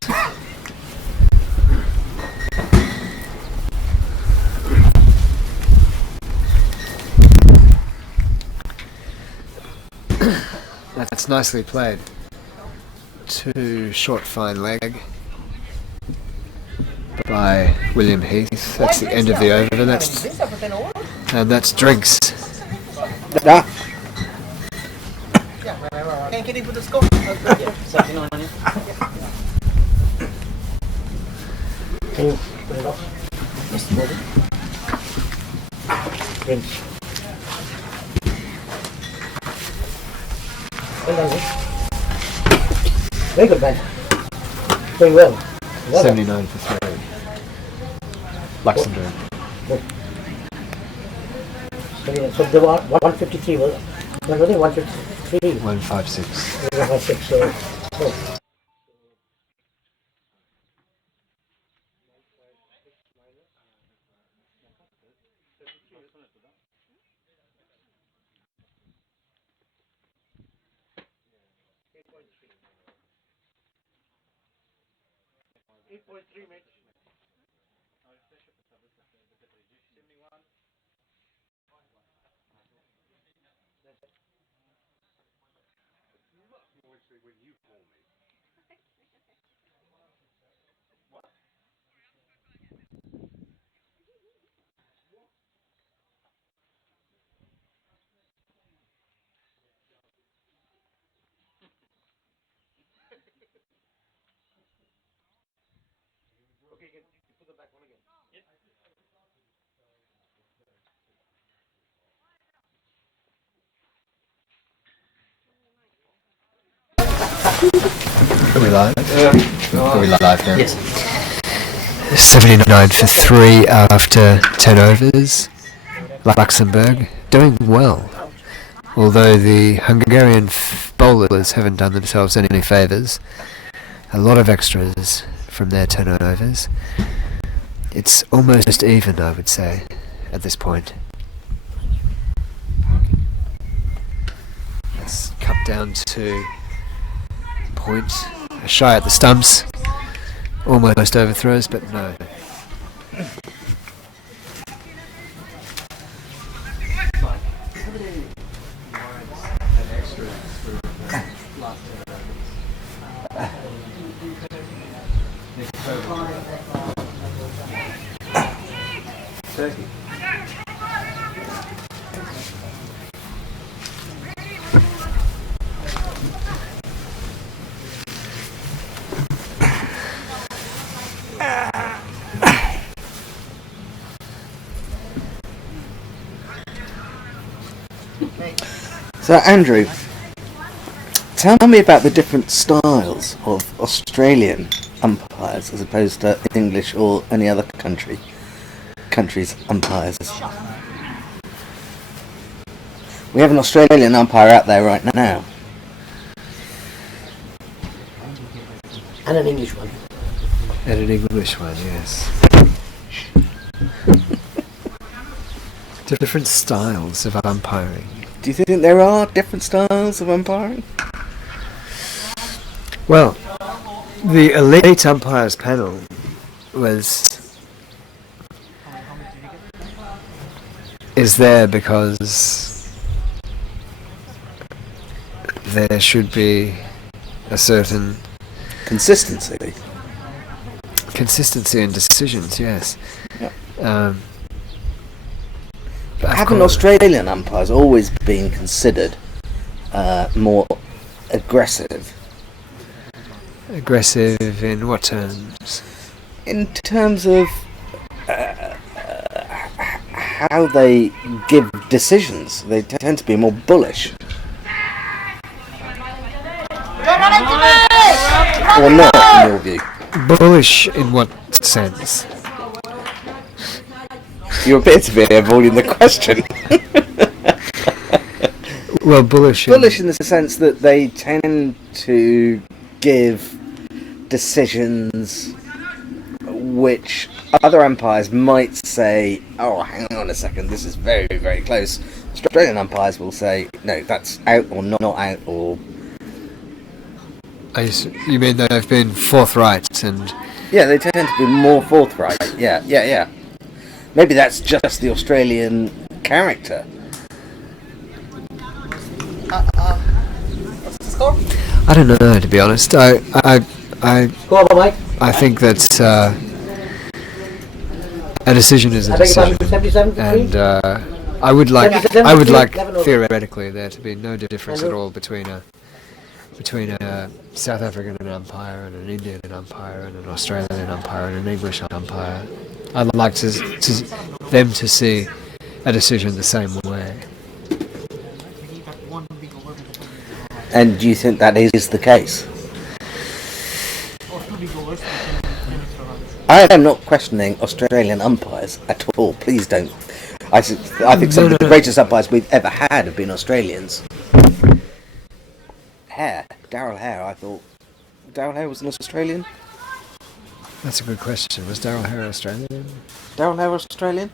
That's nicely played. Too short, fine leg by William Heath. That's the end of the over. That's drinks. Ah, Can you put the score? Can you put it off? Prince. Well done, mate. Very good, man. Doing well. Well done. 79 for 3. Luxembourg. So there were 153 was it? 153. 156. 156. So. Oh. Are we live? Are we live now? Yes. 79 for 3 after 10 overs. Luxembourg doing well. Although the Hungarian bowlers haven't done themselves any favours. A lot of extras from their 10 overs. It's almost even, I would say, at this point. Let's cut down to point. A shy at the stumps. Almost overthrows, but no. So, Andrew, tell me about the different styles of Australian umpires as opposed to English or any other country's umpires. We have an Australian umpire out there right now. And an English one. And an English one, yes. Different styles of umpiring. Do you think there are different styles of umpiring? Well, the elite umpires panel is there because there should be a certain Consistency. in decisions, yes. Yep. Of Haven't course- Australian umpires always been considered more aggressive? Aggressive in what terms? In terms of how they give decisions, they tend to be more bullish. Or not, in your view? Bullish in what sense? You appear to be avoiding the question. Well, bullish. Bullish in the sense that they tend to give decisions which other umpires might say, oh, hang on a second, this is very, very close. Australian umpires will say, no, that's out or not out, or... You mean they've been forthright and... Yeah, they tend to be more forthright. Yeah. Maybe that's just the Australian character. What's the score? I don't know, to be honest. I Go on, Mike. think that a decision is a I beg your pardon, decision, 77 for and 3? I would like 11 over. theoretically there to be no difference at all between a South African umpire and an Indian umpire and an Australian umpire and an English umpire. I'd like them to see a decision the same way. And do you think that is the case? I am not questioning Australian umpires at all. Please don't. I think some of the greatest umpires we've ever had have been Australians. Daryl Hare, I thought. Daryl Hare was an Australian? That's a good question. Was Daryl Hare Australian? Daryl Hare was Australian?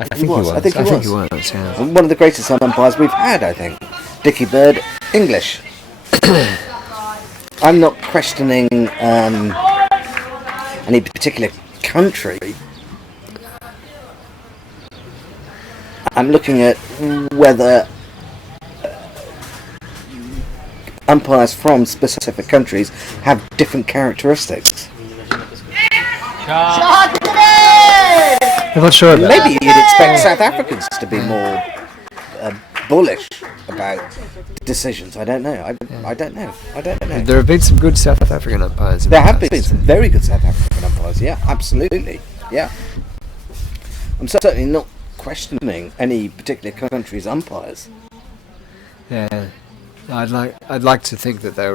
I think he was. I think he was. Yeah. One of the greatest umpires we've had, I think. Dickie Bird, English. I'm not questioning any particular country. I'm looking at whether umpires from specific countries have different characteristics. I'm not sure about Maybe you'd expect South Africans to be more bullish about decisions. I don't know. I don't know. There have been some good South African umpires. There have been some very good South African umpires. Yeah, absolutely. Yeah. I'm certainly not questioning any particular country's umpires. Yeah, I'd like to think that they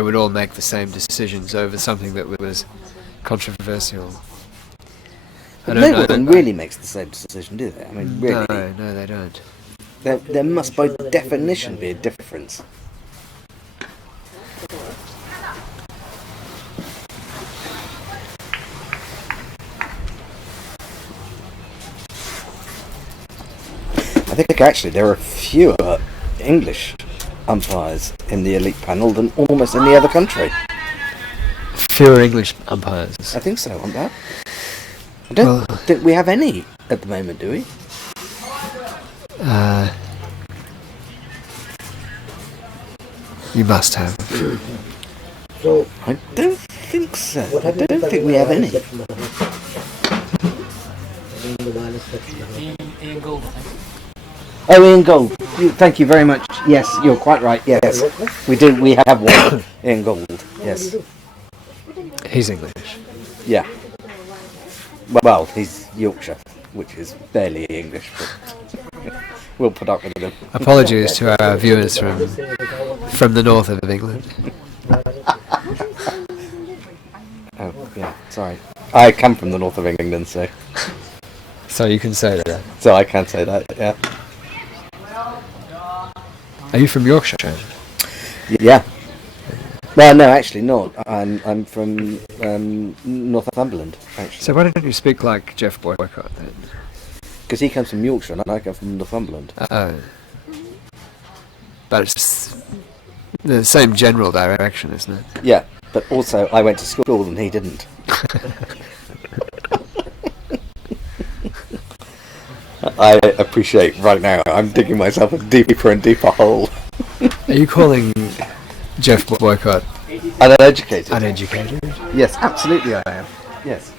would all make the same decisions over something that was controversial. But no one really makes the same decision, do they? I mean, really. No, they don't. There must, by definition, be a difference. I think actually there are fewer English umpires in the elite panel than almost any other country. Fewer English umpires. I think so, aren't there? I don't think we have any at the moment, do we? You must have. I don't think so. I don't think we have any. Ian Gold. Oh, Ian Gold. Thank you very much. Yes, you're quite right. Yes, we do. We have one. Ian Gold. Yes. He's English. Yeah. Well, he's Yorkshire, which is barely English, but we'll put up with him. Apologies to our viewers from the north of England. Oh, yeah. Sorry. I come from the north of England, so You can say that. so I can say that. Yeah. Are you from Yorkshire? Yeah. Well, no, actually not. I'm from Northumberland, actually. So why don't you speak like Jeff Boycott then? Because he comes from Yorkshire and I come from Northumberland. But it's the same general direction, isn't it? Yeah, but also I went to school and he didn't. I appreciate right now I'm digging myself a deeper and deeper hole. Are you calling Jeff Boycott Uneducated? uneducated? Yes, absolutely I am. Yes.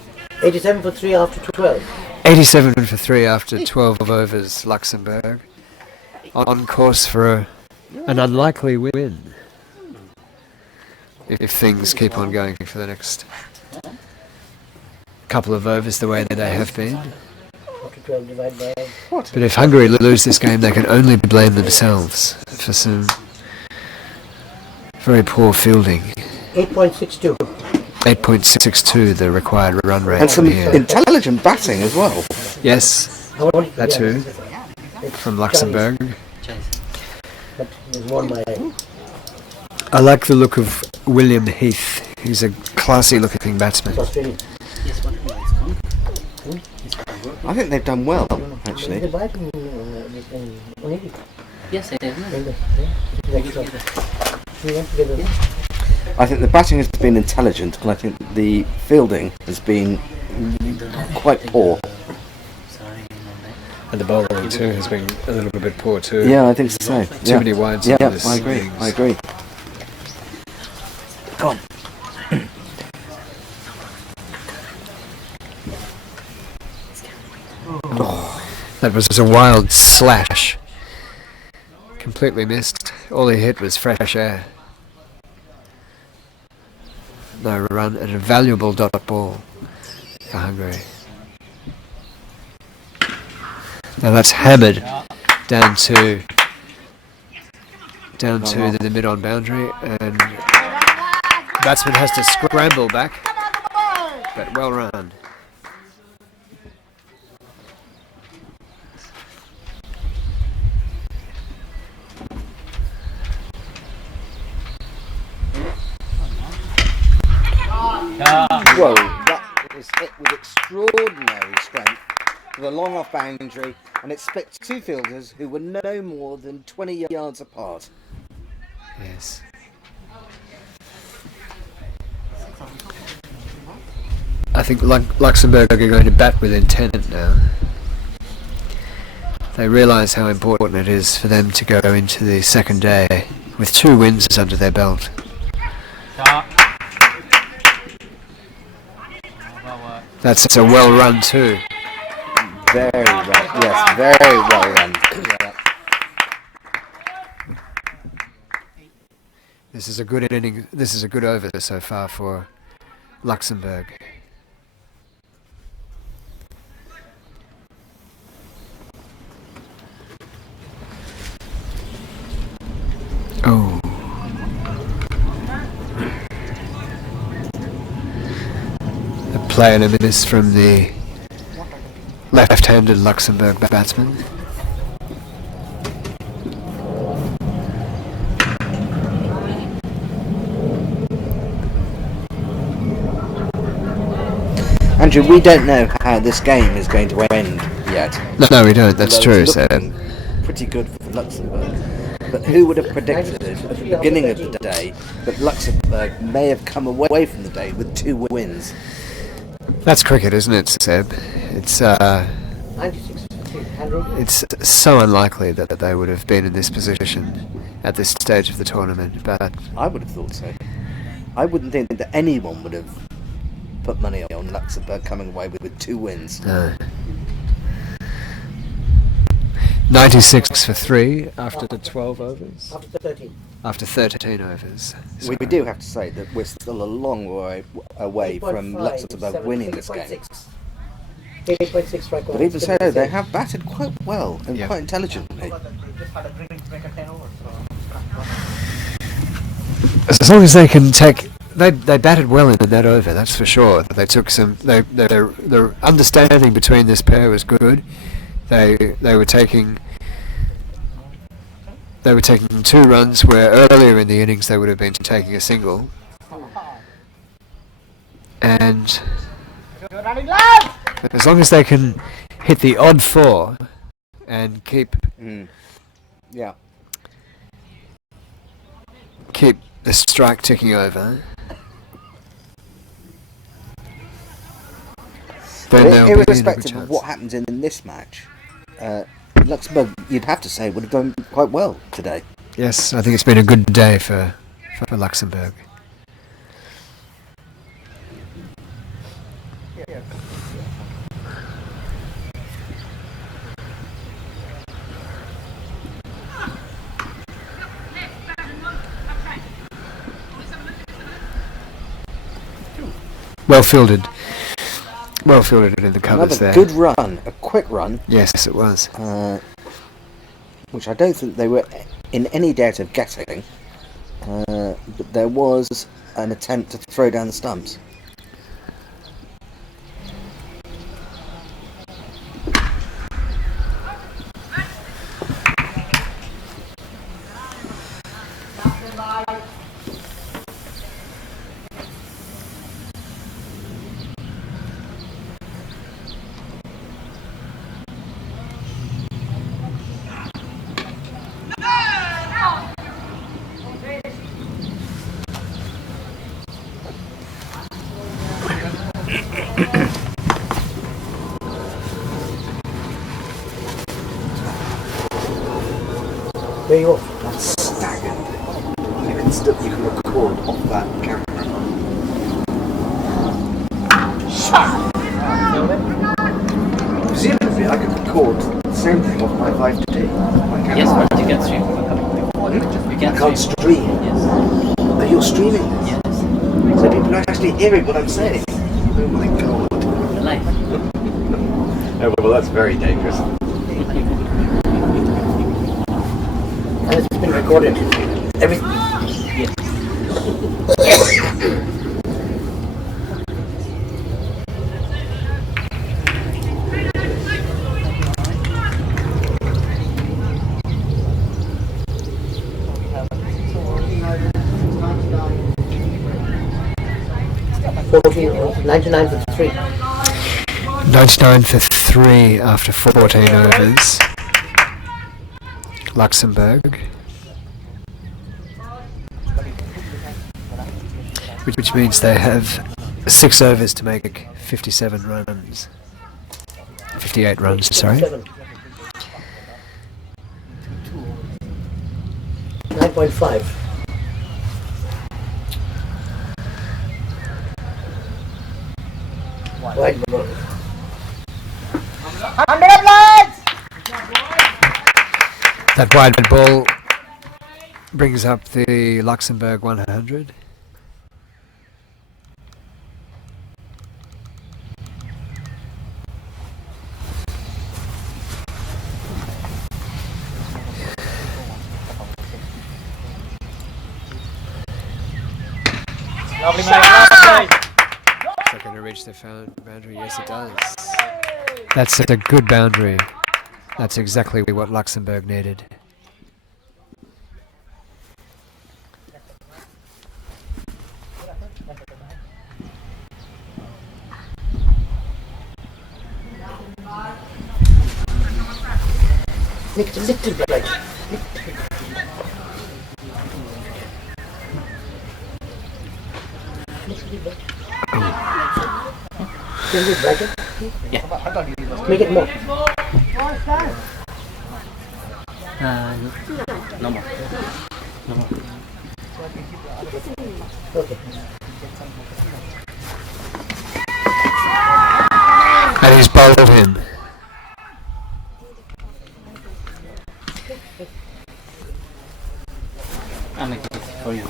87 for 3 after 12. 87 for 3 after 12 overs, Luxembourg. On course for an unlikely win. If things keep on going for the next couple of overs the way that they have been. After 12 divided by... But if Hungary lose this game, they can only blame themselves for some very poor fielding. 8.62. 8.62, the required run rate. And some here. intelligent batting as well. Yes, that too, from Luxembourg. But it was won by... I like the look of William Heath. He's a classy looking batsman. Australian. I think they've done well, actually. Yes, I did. I think the batting has been intelligent and I think the fielding has been quite poor. And the bowling too has been a little bit poor too. Yeah, I think so. Too many wides. Yeah, on this I agree. innings. I agree. Go on. That was a wild slash. Completely missed. All he hit was fresh air. No run and a valuable dot ball for Hungary. Now that's hammered down to the mid-on boundary, and batsman has to scramble back, but well run. Whoa, that was hit with extraordinary strength with a long off boundary, and it split two fielders who were no more than 20 yards apart. Yes. I think Luxembourg are going to bat with intent now. They realise how important it is for them to go into the second day with 2 wins under their belt. That's a well run too. Very well, yes, very well run. Yeah. This is a good inning. This is a good over so far for Luxembourg. Oh. A play and a miss from the left-handed Luxembourg batsman. Andrew, we don't know how this game is going to end yet. No, we don't. That's Although true, it's Sam. looking pretty good for Luxembourg. But who would have predicted at the beginning of the day that Luxembourg may have come away from the day with 2 wins? That's cricket, isn't it, Seb? It's 96. it's so unlikely that they would have been in this position at this stage of the tournament, but I would have thought so. I wouldn't think that anyone would have put money on Luxembourg coming away with 2 wins. no. 96 for 3 after the 12 overs. After 13. After 13 overs. We do have to say that we're still a long way away from 8.5, Luxembourg 7, winning this game. 8.6 strike. But even so, they have batted quite well and Yeah. quite intelligently. As long as they can take, they batted well in that over. That's for sure. They took some. Their understanding between this pair was good. They were taking 2 runs where earlier in the innings they would have been taking a single. And as long as they can hit the odd 4 and keep Yeah. the strike ticking over, then they'll be in a good Irrespective of chance. what happens in this match, Luxembourg, you'd have to say, would have done quite well today. Yes, I think it's been a good day for Luxembourg. Well fielded. Well fielded in the covers Another there. good run, a quick run, Yes, it was. which I don't think they were in any doubt of getting. But there was an attempt to throw down the stumps. There you go. That's staggering. You can record off that camera. Presumably, I could record the same thing off my 5D. My camera. Yes, but you can stream. You I can can't stream. Yes. But you're streaming this. Yes. So people are actually hearing what I'm saying. Oh my god. Live. Oh, well, that's very dangerous. And it's been recorded. Every. $14, 99 for 3. 99 for 3 after 14 overs. Luxembourg. Which means they have 6 overs to make 57 runs. 58 runs, sorry. 9.5. Wide ball. That wide ball brings up the Luxembourg 100. Lovely, mate. Lovely. Is that going to reach the boundary? Yes, it does. That's a good boundary. That's exactly what Luxembourg needed. Nick, a little bright. Can you brighten? Yeah. Make it more. No more. No more. Okay. And he's bowled him. I'll make it for you.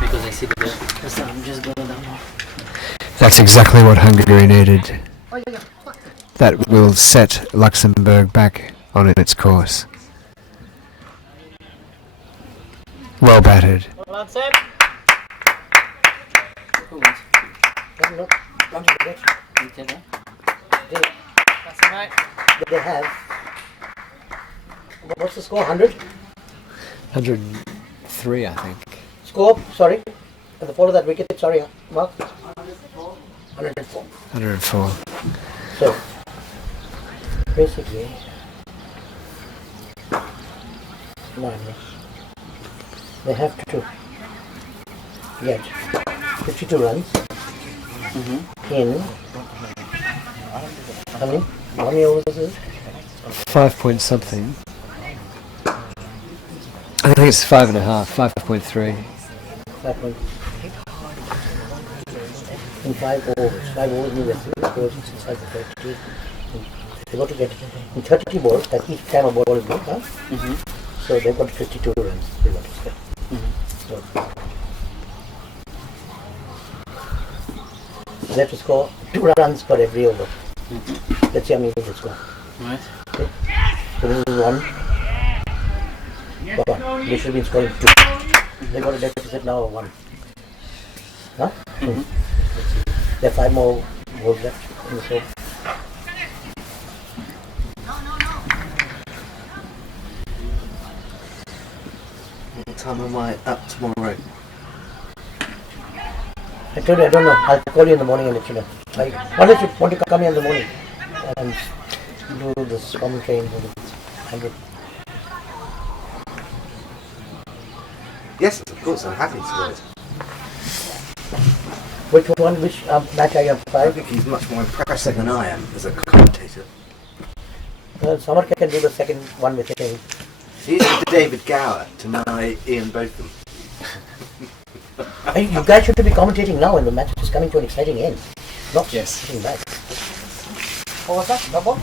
Because I see the sun just go down. That's exactly what Hungary needed. That will set Luxembourg back on its course. Well batted. Well done, Sam. That's it, mate. They have. What's the score? 100? 103, I think. Score, sorry. At the fall of that wicket, sorry, Mark. 104. 104. So, basically, minus, they have to get 52 runs in, how many overs is it? 5 point something. I think it's 5.5, 5.3. 5 point. In 5 overs. 5 overs means that 6 goes 5 to 32. They got to get in 30 balls, that each time a ball is moved, huh? So they've got 52 runs. They got to score. So they have to score 2 runs per every over. Let's see how many they score. Right. Okay. So this is 1. But they should be scoring 2. They got a deficit now of 1. Huh? There are 5 more balls left in the over. What time am I up tomorrow? I told you, I don't know. I'll call you in the morning and let you know. Unless you want to come here in the morning and do this commentary in the 100. Yes, of course, I'm happy to do it. Which match are you on? I 5? think he's much more impressive than I am as a commentator. Samar can do the second one with him. He's David Gower to my Ian Botham. Hey, you guys should be commentating now and the match is coming to an exciting end. Not sitting back. What was that? Double?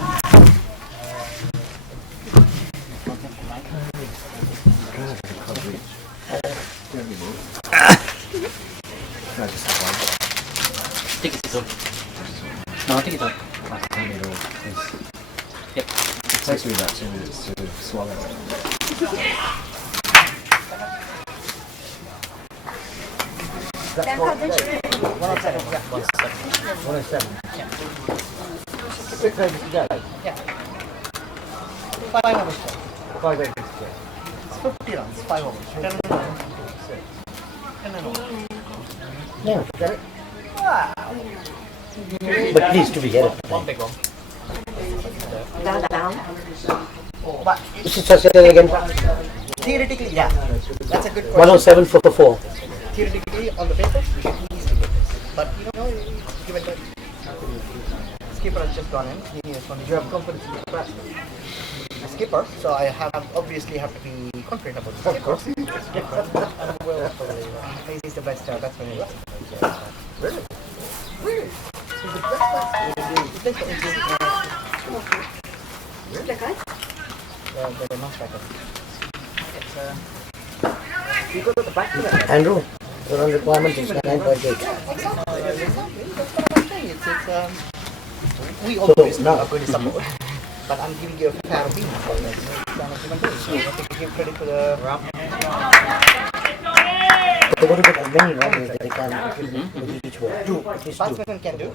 Take it off. No, take it off. it all. Yep. It takes me about 2 minutes to swallow it. Then cut the chicken. 107. Yeah. 6 eggs to go. Yeah. 5 overs. 5 eggs to go. It's 50 runs. 5 overs. 10 and 1. 10 and 1. Yeah, get it? But please, to be get it. One big one. Down. But This is just again. theoretically, yeah. That's a good question. 107 for 4. Theoretically, on the paper, we should easily get this. But you know, give it a skipper has just gone in. He is one. You have confidence in the batsman. The skipper, so I obviously have to be confident about the skipper. Of course. He's the best batsman in the Really? Really? He's the best batsman. He plays for India. The cut? The non-striker. Andrew, the run requirement is 9.8. We always now- are going to support, but I'm giving you a fair opinion for that. So I have to give credit to the They want to get as many runs as they can with each ball. Two, at least two. batsmen can do.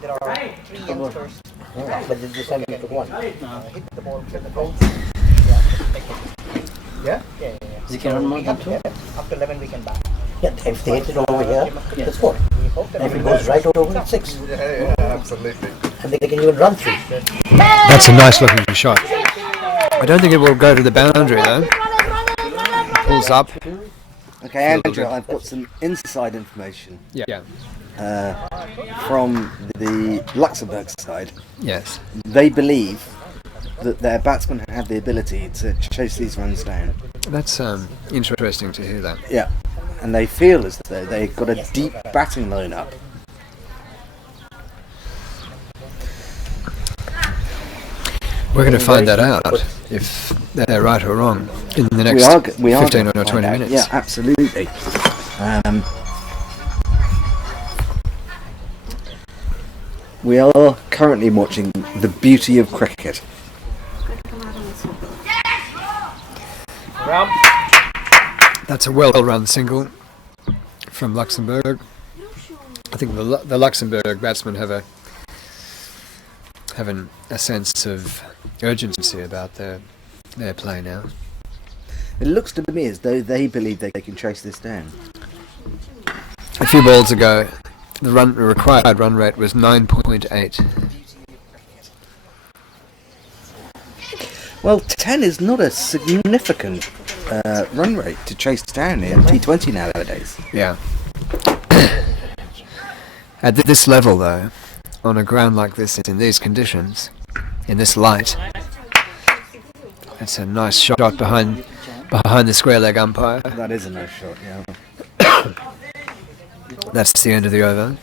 There are 3 youngsters Yeah, but they just have to one. hit the ball, get the goals. Yeah? Yeah. You can run more than 2? Up to 11 we can bat. Yeah, if they hit it over here, it's 4. We hope that If it goes right over, it's 6. Yeah, absolutely. And they can even run 3. That's a nice looking shot. I don't think it will go to the boundary though. Pulls up. Okay, Andrew, I've got some inside information Yeah. from the Luxembourg side. Yes. They believe that their batsmen have the ability to chase these runs down. That's interesting to hear that. Yeah, and they feel as though they've got a deep batting lineup. We're going to find that out if they're right or wrong in the next We are 15 gonna or 20 find out. minutes. Yeah, absolutely. We are currently watching the beauty of cricket. That's a well-run single from Luxembourg. I think the Luxembourg batsmen have a sense of urgency about their play now. It looks to me as though they believe they can chase this down. A few balls ago, the required run rate was 9.8. Well, 10 is not a significant run rate to chase down in T20 nowadays. Yeah. At this level, though, on a ground like this, in these conditions, in this light, it's a nice shot behind the square leg umpire. That is a nice shot, yeah. That's the end of the over.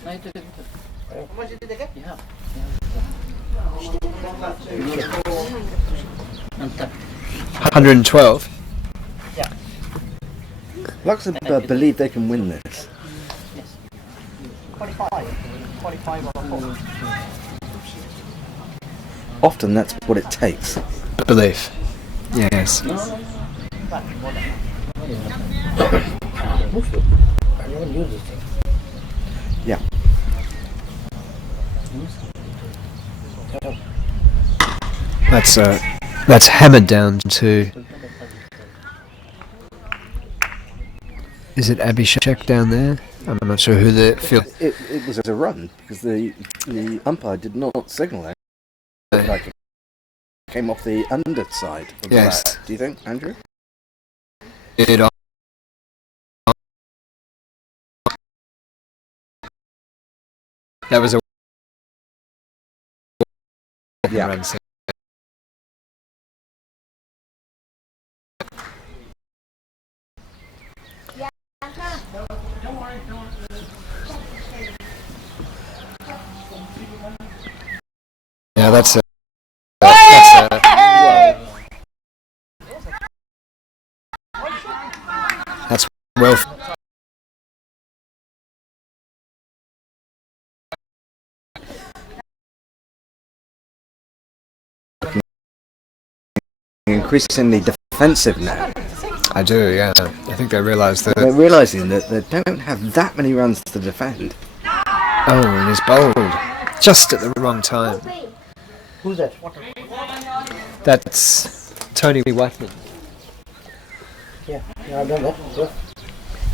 112. Luxembourg believe they can win this. 45 or 4. Often that's what it takes. Belief. Yes. I never use this thing. Yeah. That's hammered down to. Is it Abhishek down there? I'm not sure who the field. It was a run because the umpire did not signal that. Like it came off the underside of the Yes. bat. Do you think, Andrew? That was a Yeah. run. Yeah, that's well increasingly defensive now. I do, yeah. I think they realise that. They're realising that they don't have that many runs to defend. Oh, and he's bowled just at the wrong time. Who's that? That's Tony Whiteman. Yeah, I've done that. Yeah.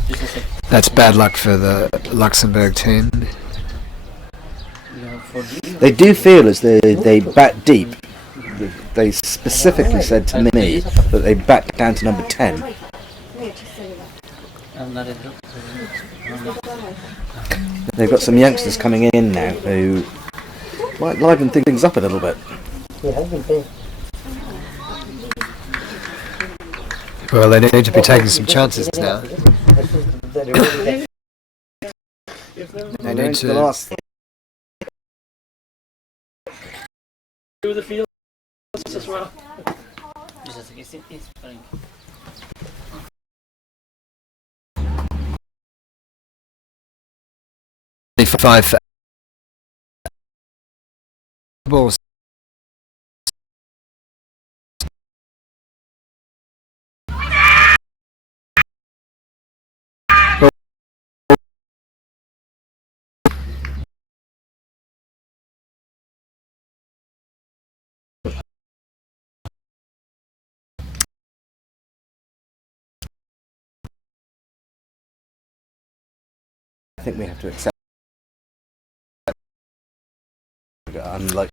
Just a sec. That's bad luck for the Luxembourg team. They do feel as they bat deep. They specifically said to me that they bat down to number 10. They've got some youngsters coming in now who might liven things up a little bit. It has been paid. Well, they need to be taking some chances now. They need The to. last Do the fields as well. Just a second. It's fine. 5 balls. I think we have to accept. Unlike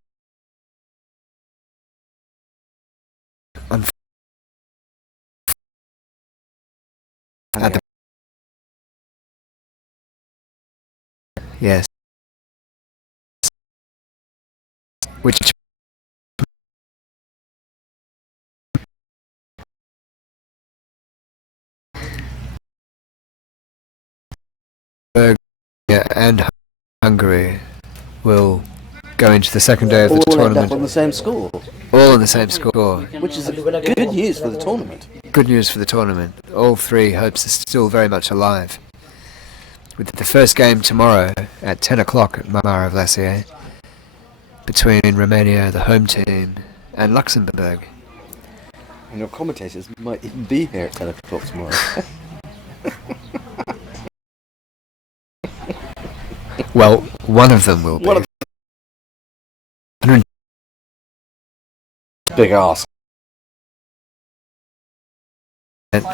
At the yes. Which and Hungary will go into the second day of the all end tournament up on the same score, all on the same score. which is good news for the tournament. Good news for the tournament. All three hopes are still very much alive. With the first game tomorrow at 10 o'clock at Moara, Vlasiei, between Romania, the home team, and Luxembourg. And your commentators might even be here at 10 o'clock tomorrow. Well, one of them will be. One of Big ass. And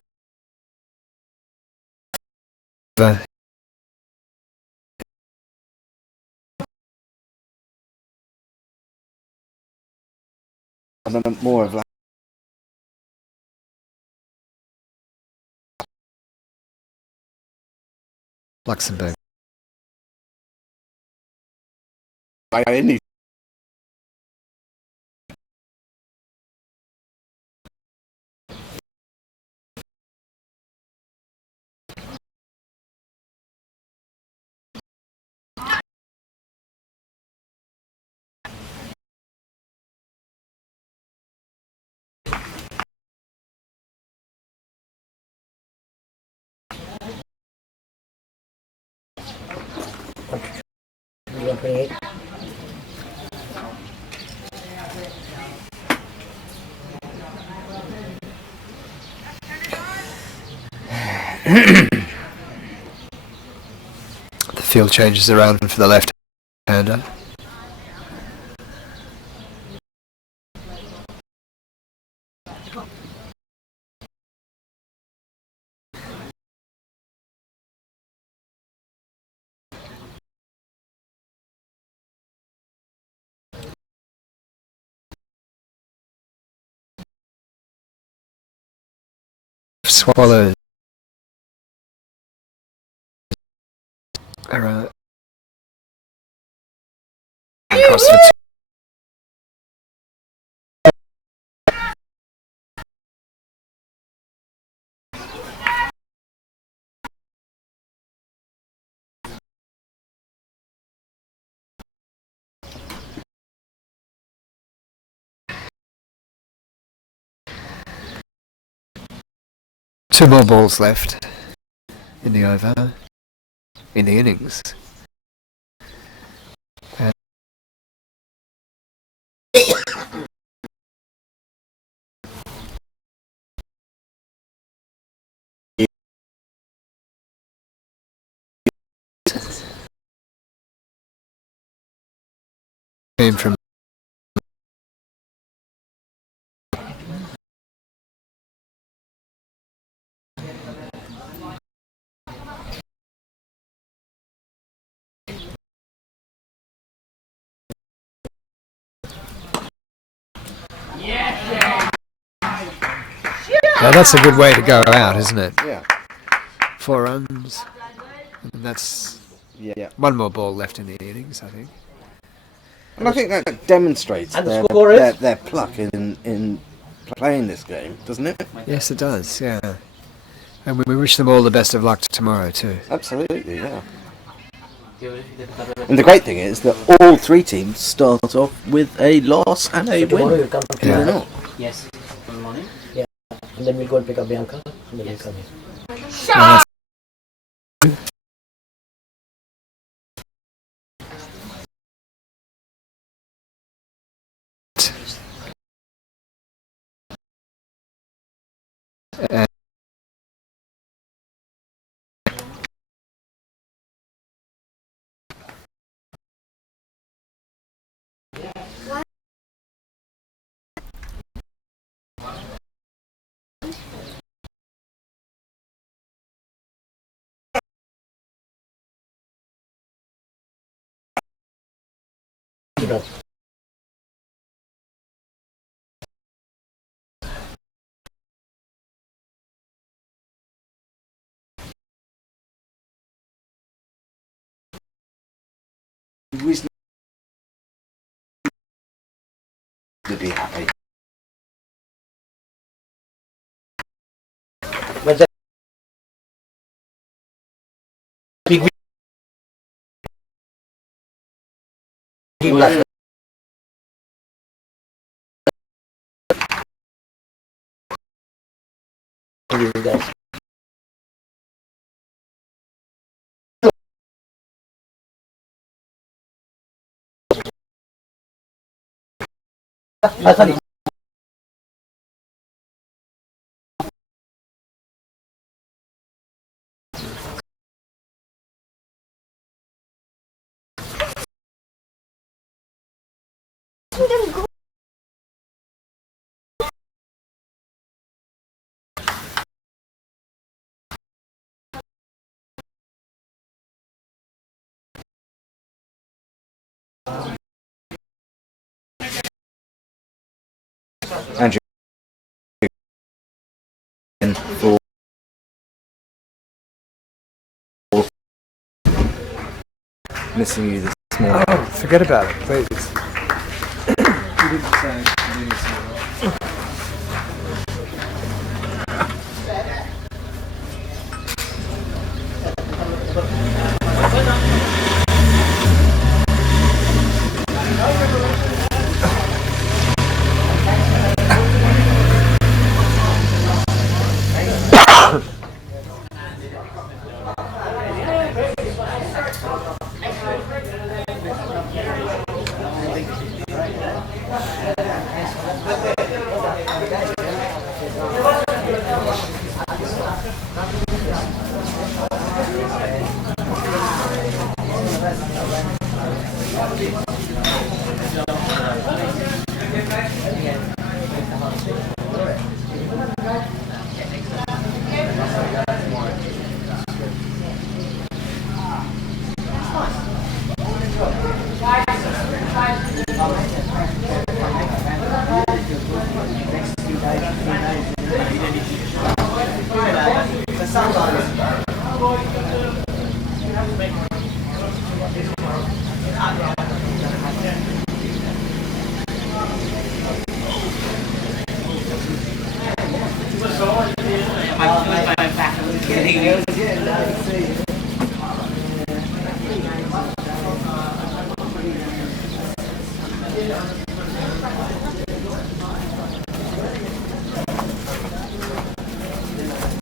then more of Luxembourg. any. The field changes around for the left-hander. Swallows around across the two more balls left in the over, in the innings. team from Now that's a good way to go out, isn't it? Yeah. 4 runs. And that's Yeah. one more ball left in the innings, I think. And I think that demonstrates And the their, score is? their pluck in playing this game, doesn't it? Yes, it does, yeah. And we wish them all the best of luck tomorrow, too. Absolutely, yeah. And the great thing is that all 3 teams start off with a loss and a Tomorrow win. you'll come to Do they Yeah. not? Yes. Good morning. and then we'll go and pick up Bianca, and then we'll come here. And that's- Reasonably happy. But then big blast. These guys. Sorry. Andrew, for missing you this morning. Oh, forget about it, please. My back was getting